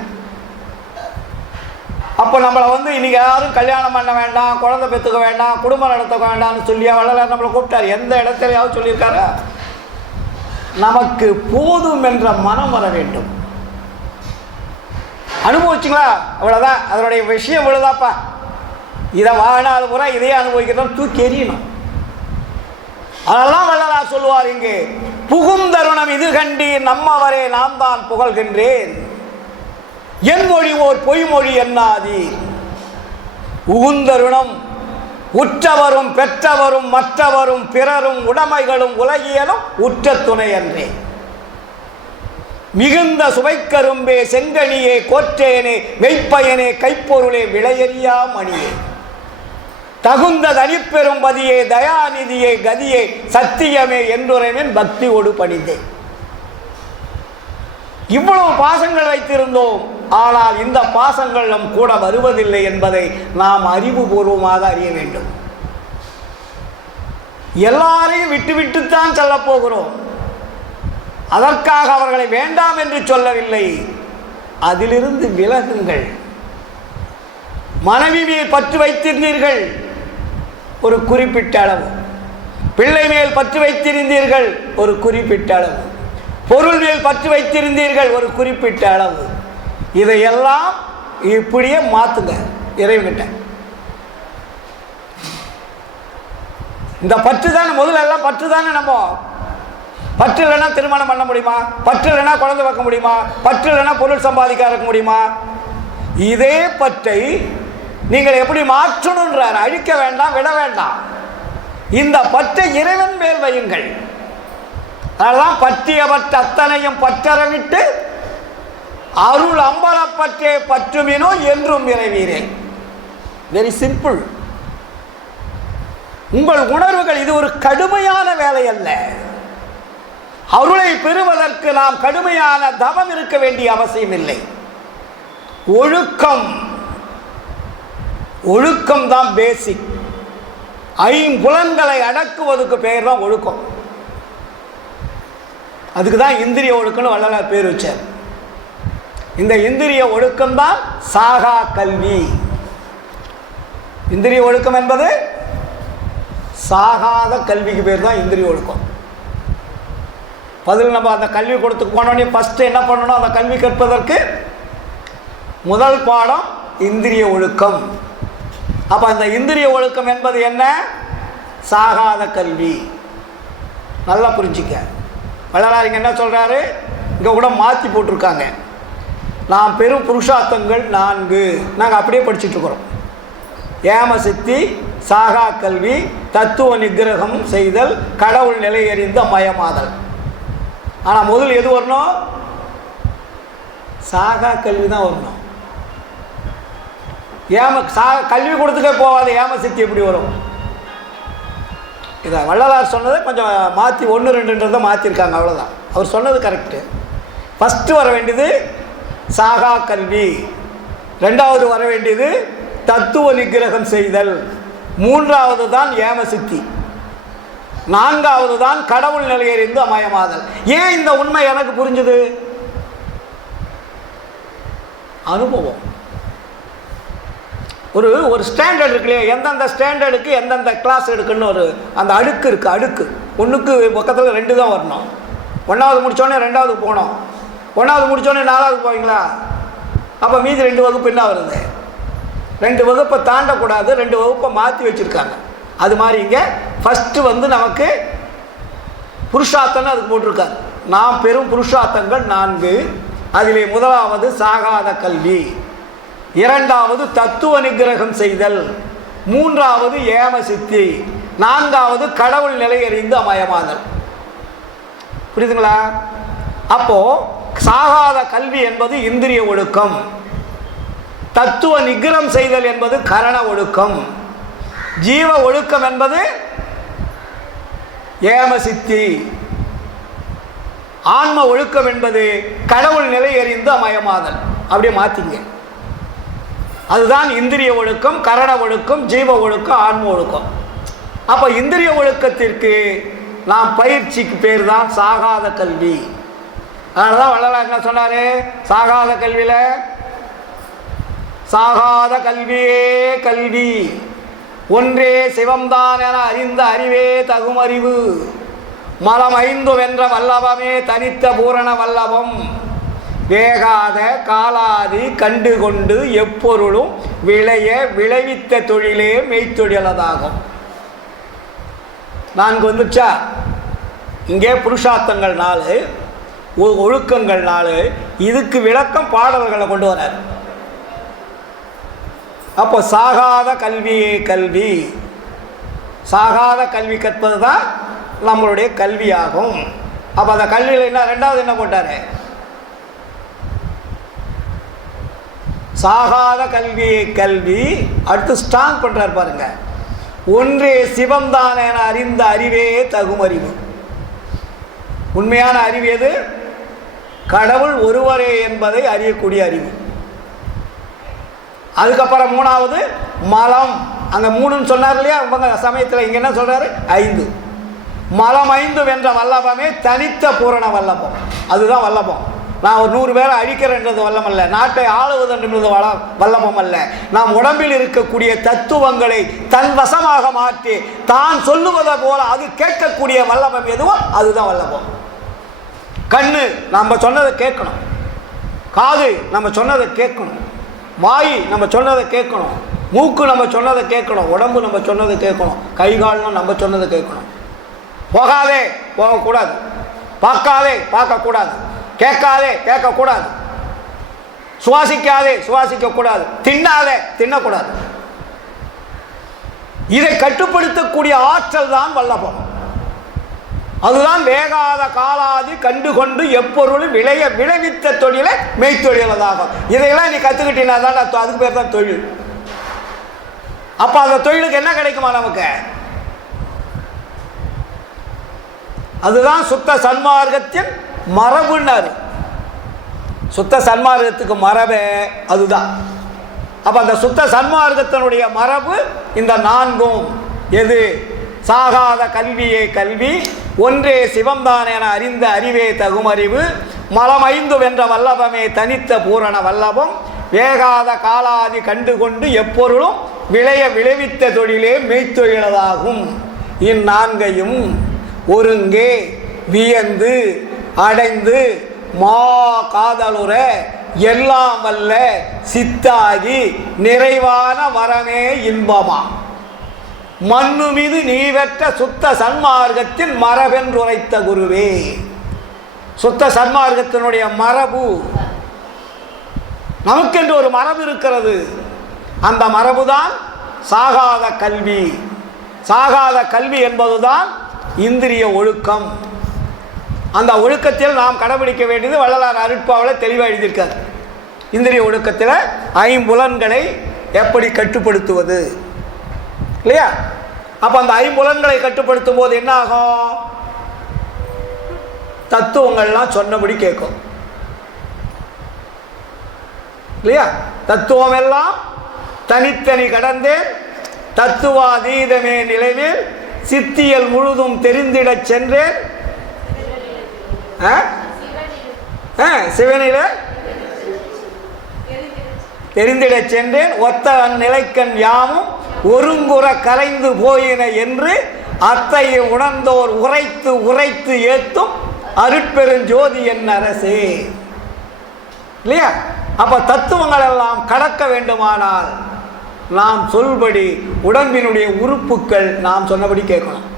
அப்போ நம்மளை இன்னைக்கு யாரும் கல்யாணம் பண்ண வேண்டாம், குழந்தை பெற்றுக்க வேண்டாம், குடும்பம் நடத்த வேண்டாம்னு சொல்லியா வள்ளலார் நம்மளை கூப்பிட்டார்? எந்த இடத்துலையாவது சொல்லியிருக்காரு? நமக்கு போதும் என்ற மனம் வர வேண்டும். அனுபவிச்சுங்களா? அவ்வளோதான். அதனுடைய விஷயம் இவ்வளோதாப்பா. இதை வாழ்நாள் பூரா இதையே அனுபவிக்கிறோம், தூக்கி எறியணும். அதெல்லாம் வள்ளலார் சொல்லுவார் இங்கே, புகும் தருணம் இது கண்டி நம்மவரே நாம் தான் புகழ்கின்றேன், என் மொழி ஓர் பொய்மொழி என்னாதி. உகுந்தருணம் உற்றவரும் பெற்றவரும் மற்றவரும் பிறரும் உடைமைகளும் உலகியலும் உற்ற துணை அன்றே. மிகுந்த சுவைக்கரும்பே செங்கனியே கோற்றேனே மெய்ப்பயனே கைப்பொருளே விளையறியா மணியே. தகுந்த தனிப்பெரும் பதியே தயாநிதியே கதியே சத்தியமே என்றுரைவன் பக்தியோடு பணிந்தே. இவ்வளவு பாசங்கள் வைத்திருந்தோம், ஆனால் இந்த பாசங்கள் நம் கூட வருவதில்லை என்பதை நாம் அறிவுபூர்வமாக அறிய வேண்டும். எல்லாரையும் விட்டுவிட்டுத்தான் செல்ல போகிறோம். அதற்காக அவர்களை வேண்டாம் என்று சொல்லவில்லை. அதிலிருந்து விலகுங்கள். மனைவி மேல் பற்று வைத்திருந்தீர்கள் ஒரு குறிப்பிட்ட அளவு, பிள்ளை மேல் பற்று வைத்திருந்தீர்கள் ஒரு குறிப்பிட்ட அளவு, பொருள் மேல் பற்று வைத்திருந்தீர்கள் ஒரு குறிப்பிட்ட அளவு. இதையெல்லாம் இப்படியே மாற்றுங்க இறைவன்கிட்ட. இந்த பற்று தானே முதல்ல எல்லாம் பற்று தானே. நம்ம பற்று இல்லைன்னா திருமணம் பண்ண முடியுமா? பற்று இல்லைன்னா குழந்தை வைக்க முடியுமா? பற்று இல்லைன்னா பொருள் சம்பாதிக்க இருக்க முடியுமா? இதே பற்றை நீங்கள் எப்படி மாற்றணுன்றார். அழிக்க வேண்டாம், விட வேண்டாம். இந்த பற்றை இறைவன் மேல் வையுங்கள். அதெல்லாம் பற்றிய பற்று அத்தனையும் பற்றறவிட்டு அருள் அம்பலப்பற்றே பற்றுமினோ என்றும் இறைவீரே. Very simple. உங்கள் உணர்வுகள், இது ஒரு கடுமையான வேலை அல்ல. அருளை பெறுவதற்கு நாம் கடுமையான தவம் இருக்க வேண்டிய அவசியம் இல்லை. ஒழுக்கம், ஒழுக்கம் தான் பேசிக். ஐம்புலன்களை அடக்குவதற்கு பெயர் தான் ஒழுக்கம். அதுக்கு தான் இந்திரிய ஒழுக்கம்னு வள்ளலார் பேர் வச்சார். இந்த இந்திரிய ஒழுக்கம் தான் சாகா கல்வி. இந்திரிய ஒழுக்கம் என்பது சாகாத கல்விக்கு பேர் தான் இந்திரிய ஒழுக்கம். பதில் நம்ம அந்த கல்வி கொடுத்து போனோடனே ஃபஸ்ட்டு என்ன பண்ணணும்? அந்த கல்வி கற்பதற்கு முதல் பாடம் இந்திரிய ஒழுக்கம். அப்போ அந்த இந்திரிய ஒழுக்கம் என்பது என்ன? சாகாத கல்வி. நல்லா புரிஞ்சிக்க. வள்ளலார் இங்கே என்ன சொல்கிறாரு? இங்கே கூட மாற்றி போட்டிருக்காங்க. நாம் பெரும் புருஷார்த்தங்கள் 4 நாங்கள் அப்படியே படிச்சுட்ருக்குறோம். ஏம சித்தி, சாகா கல்வி, தத்துவ நிகிரகம் செய்தல், கடவுள் நிலை அறிந்த மயமாதல். ஆனால் முதல் எது வரணும்? சாகா கல்வி தான் வரணும். கல்வி கொடுத்துட்டே போகாது, ஏம சித்தி எப்படி வரும்? இதை வள்ளலார் சொன்னதை கொஞ்சம் மாற்றி 1, 2 மாற்றிருக்காங்க, அவ்வளோதான். அவர் சொன்னது கரெக்டு. ஃபஸ்ட்டு வர வேண்டியது சாகா கல்வி, 2வது வர வேண்டியது தத்துவ நிகிரகம் செய்தல், 3வது தான் ஏம சித்தி, 4வது தான் கடவுள் நிலையறிந்து அமயமாதல். ஏன் இந்த உண்மை எனக்கு புரிஞ்சுது? அனுபவம். ஒரு ஸ்டாண்டர்ட் இருக்கு இல்லையா? எந்தெந்த ஸ்டாண்டர்டுக்கு எந்தெந்த கிளாஸ் எடுக்குன்னு ஒரு அந்த அடுக்கு இருக்குது. அடுக்கு ஒன்றுக்கு பக்கத்தில் 2 தான் வரணும். 1வது முடித்தோடனே 2வதுக்கு போனோம், 1வது முடித்தோடனே 4வதுக்கு போவீங்களா? அப்போ மீதி 2 வகுப்பு என்ன வருது? 2 வகுப்பை தாண்டக்கூடாது, 2 வகுப்பை மாற்றி வச்சுருக்காங்க. அது மாதிரி இங்கே ஃபஸ்ட்டு நமக்கு புருஷார்த்தம்னு அதுக்கு போட்டிருக்காரு. நாம் பெரும் புருஷார்த்தங்கள் 4. அதிலே முதலாவது சாகாத கல்வி, 2வது தத்துவ நிகிரகம் செய்தல், 3வது ஏம சித்தி, 4வது கடவுள் நிலை அறிந்து அமயமாதல். புரியுதுங்களா? அப்போ சாகாத கல்வி என்பது இந்திரிய ஒழுக்கம், தத்துவ நிகிரம் செய்தல் என்பது கரண ஒழுக்கம், ஜீவ ஒழுக்கம் என்பது ஏம சித்தி, ஆன்ம ஒழுக்கம் என்பது கடவுள் நிலை அறிந்து அமயமாதல். அப்படியே மாத்திங்க. அதுதான் இந்திரிய ஒழுக்கம், கரண ஒழுக்கம், ஜீவ ஒழுக்கம், ஆன்ம ஒழுக்கம். அப்போ இந்திரிய ஒழுக்கத்திற்கு நாம் பயிற்சிக்கு பேர் தான் சாகாத கல்வி. அதனால தான் வள்ளலார் என்ன சொன்னார்? சாகாத கல்வியில் சாகாத கல்வியே கல்வி, ஒன்றே சிவம்தான் என அறிந்த அறிவே தகும் அறிவு, மலம் 5 வென்ற வல்லபமே தனித்த பூரண வல்லபம், வேகாத காலாதி கண்டு கொண்டு எப்பொருளும் விளைய விளைவித்த தொழிலே மெய்த்தொழிலதாகும். 4 வந்துச்சா? இங்கே புருஷார்த்தங்கள் 4, ஒழுக்கங்கள் 4. இதுக்கு விளக்கம் பாடல்களை கொண்டு வரார். அப்போ சாகாத கல்வியே கல்வி, சாகாத கல்வி கற்பது தான் நம்மளுடைய கல்வியாகும். அப்போ அந்த கல்வியில் என்ன 2வது என்ன போட்டார்? சாகாத கல்வியே கல்வி. அடுத்து ஸ்ட்ராங் பண்ணுறார் பாருங்க. ஒன்றே சிவம்தான் என அறிந்த அறிவே தகும் அறிவு. உண்மையான அறிவு எது? கடவுள் ஒருவரே என்பதை அறியக்கூடிய அறிவு. அதுக்கப்புறம் மூணாவது மலம். அங்கே மூணுன்னு சொன்னார் இல்லையா உங்க சமயத்தில், இங்கே என்ன சொல்றாரு? 5. மலம் 5 வென்ற வல்லபமே தனித்த பூரண வல்லபம். அதுதான் வல்லபம். நான் ஒரு 100 பேரை அழிக்கிறன்றது வல்லம் அல்ல, நாட்டை ஆளுவதென்றது வல்லபம் அல்ல. நாம் உடம்பில் இருக்கக்கூடிய தத்துவங்களை தன் வசமாக மாற்றி தான் சொல்லுவதை போல அது கேட்கக்கூடிய வல்லபம் எதுவோ அதுதான் வல்லபம். கண்ணு நம்ம சொன்னதை கேட்கணும், காது நம்ம சொன்னதை கேட்கணும், வாய் நம்ம சொன்னதை கேட்கணும், மூக்கு நம்ம சொன்னதை கேட்கணும், உடம்பு நம்ம சொன்னதை கேட்கணும், கை கால்னும் நம்ம சொன்னதை கேட்கணும். போகாதே போகக்கூடாது, பார்க்காதே பார்க்கக்கூடாது, கேட்காதே கேட்கக்கூடாது, சுவாசிக்காதே சுவாசிக்கக்கூடாது, தின்னாதே தின்னக்கூடாது. இதை கட்டுப்படுத்தக்கூடிய ஆற்றல் தான் வல்லபம். அதுதான் வேகாத காலாதி கண்டுகொண்டு எப்பொருளும் விளைவித்த தொழிலை மெய்த்தொழிலதாகும். இதையெல்லாம் நீ கற்றுக்கிட்டீங்கன்னா தான் அதுக்கு பேர் தான் தொழில். அப்போ அந்த தொழிலுக்கு என்ன கிடைக்குமா நமக்கு? அதுதான் சுத்த சன்மார்க்கத்தின் மரபுன்னாரு. சுத்த சன்மார்க்கத்துக்கு மரபே அதுதான். அப்போ அந்த சுத்த சன்மார்க்கத்தினுடைய மரபு இந்த 4ம். எது? சாகாத கல்வியே கல்வி, ஒன்றே சிவம்தான் என அறிந்த அறிவே தகுமறிவு, மலம் 5 வென்ற வல்லபமே தனித்த பூரண வல்லபம், வேகாத காலாதி கண்டுகொண்டு எப்பொருளும் விளைவித்த தொழிலே மெய்த்தொழிலதாகும். இந்நான்கையும் ஒருங்கே வியந்து அடைந்து மா காதலுற எல்லாம் வல்ல சித்தாகி நிறைவான வரமே இன்பமா மண்ணு மீது நீ பெற்ற சுத்த சன்மார்க்கத்தின் மரபென்றுரைத்த குருவே. சுத்த சன்மார்க்கத்தினுடைய மரபு, நமக்கென்று ஒரு மரபு இருக்கிறது. அந்த மரபுதான் சாகாத கல்வி. சாகாத கல்வி என்பதுதான் இந்திரிய ஒழுக்கம். அந்த ஒழுக்கத்தில் நாம் கடைபிடிக்க வேண்டியது வள்ளலார் அருட்பாவில் தெளிவாக எழுதியிருக்கார். இந்திரிய ஒழுக்கத்தில் 5 புலன்களை எப்படி கட்டுப்படுத்துவது இல்லையா? அப்போ அந்த 5 புலன்களை கட்டுப்படுத்தும் போது என்ன ஆகும்? தத்துவங்கள்லாம் சொன்னபடி கேட்கும் இல்லையா? தத்துவம் எல்லாம் தனித்தனி கடந்தேன் தத்துவாதீதமே நிலைவில் சித்தியல் முழுதும் தெரிந்திடச் சென்றேன் சிவனில தெரிந்திடச் சென்றேன் ஒத்த அந்நிலைக்கண் யாமும் ஒருங்குற கலைந்து போயின என்று அத்தையை உணர்ந்தோர் உரைத்து உரைத்து ஏத்தும் அருட்பெருஞ்சோதி என் அரசே இல்லையா? அப்ப தத்துவங்கள் எல்லாம் கடக்க வேண்டுமானால் நாம் சொல்படி உடம்பினுடைய உறுப்புகள் நாம் சொன்னபடி கேட்கணும்.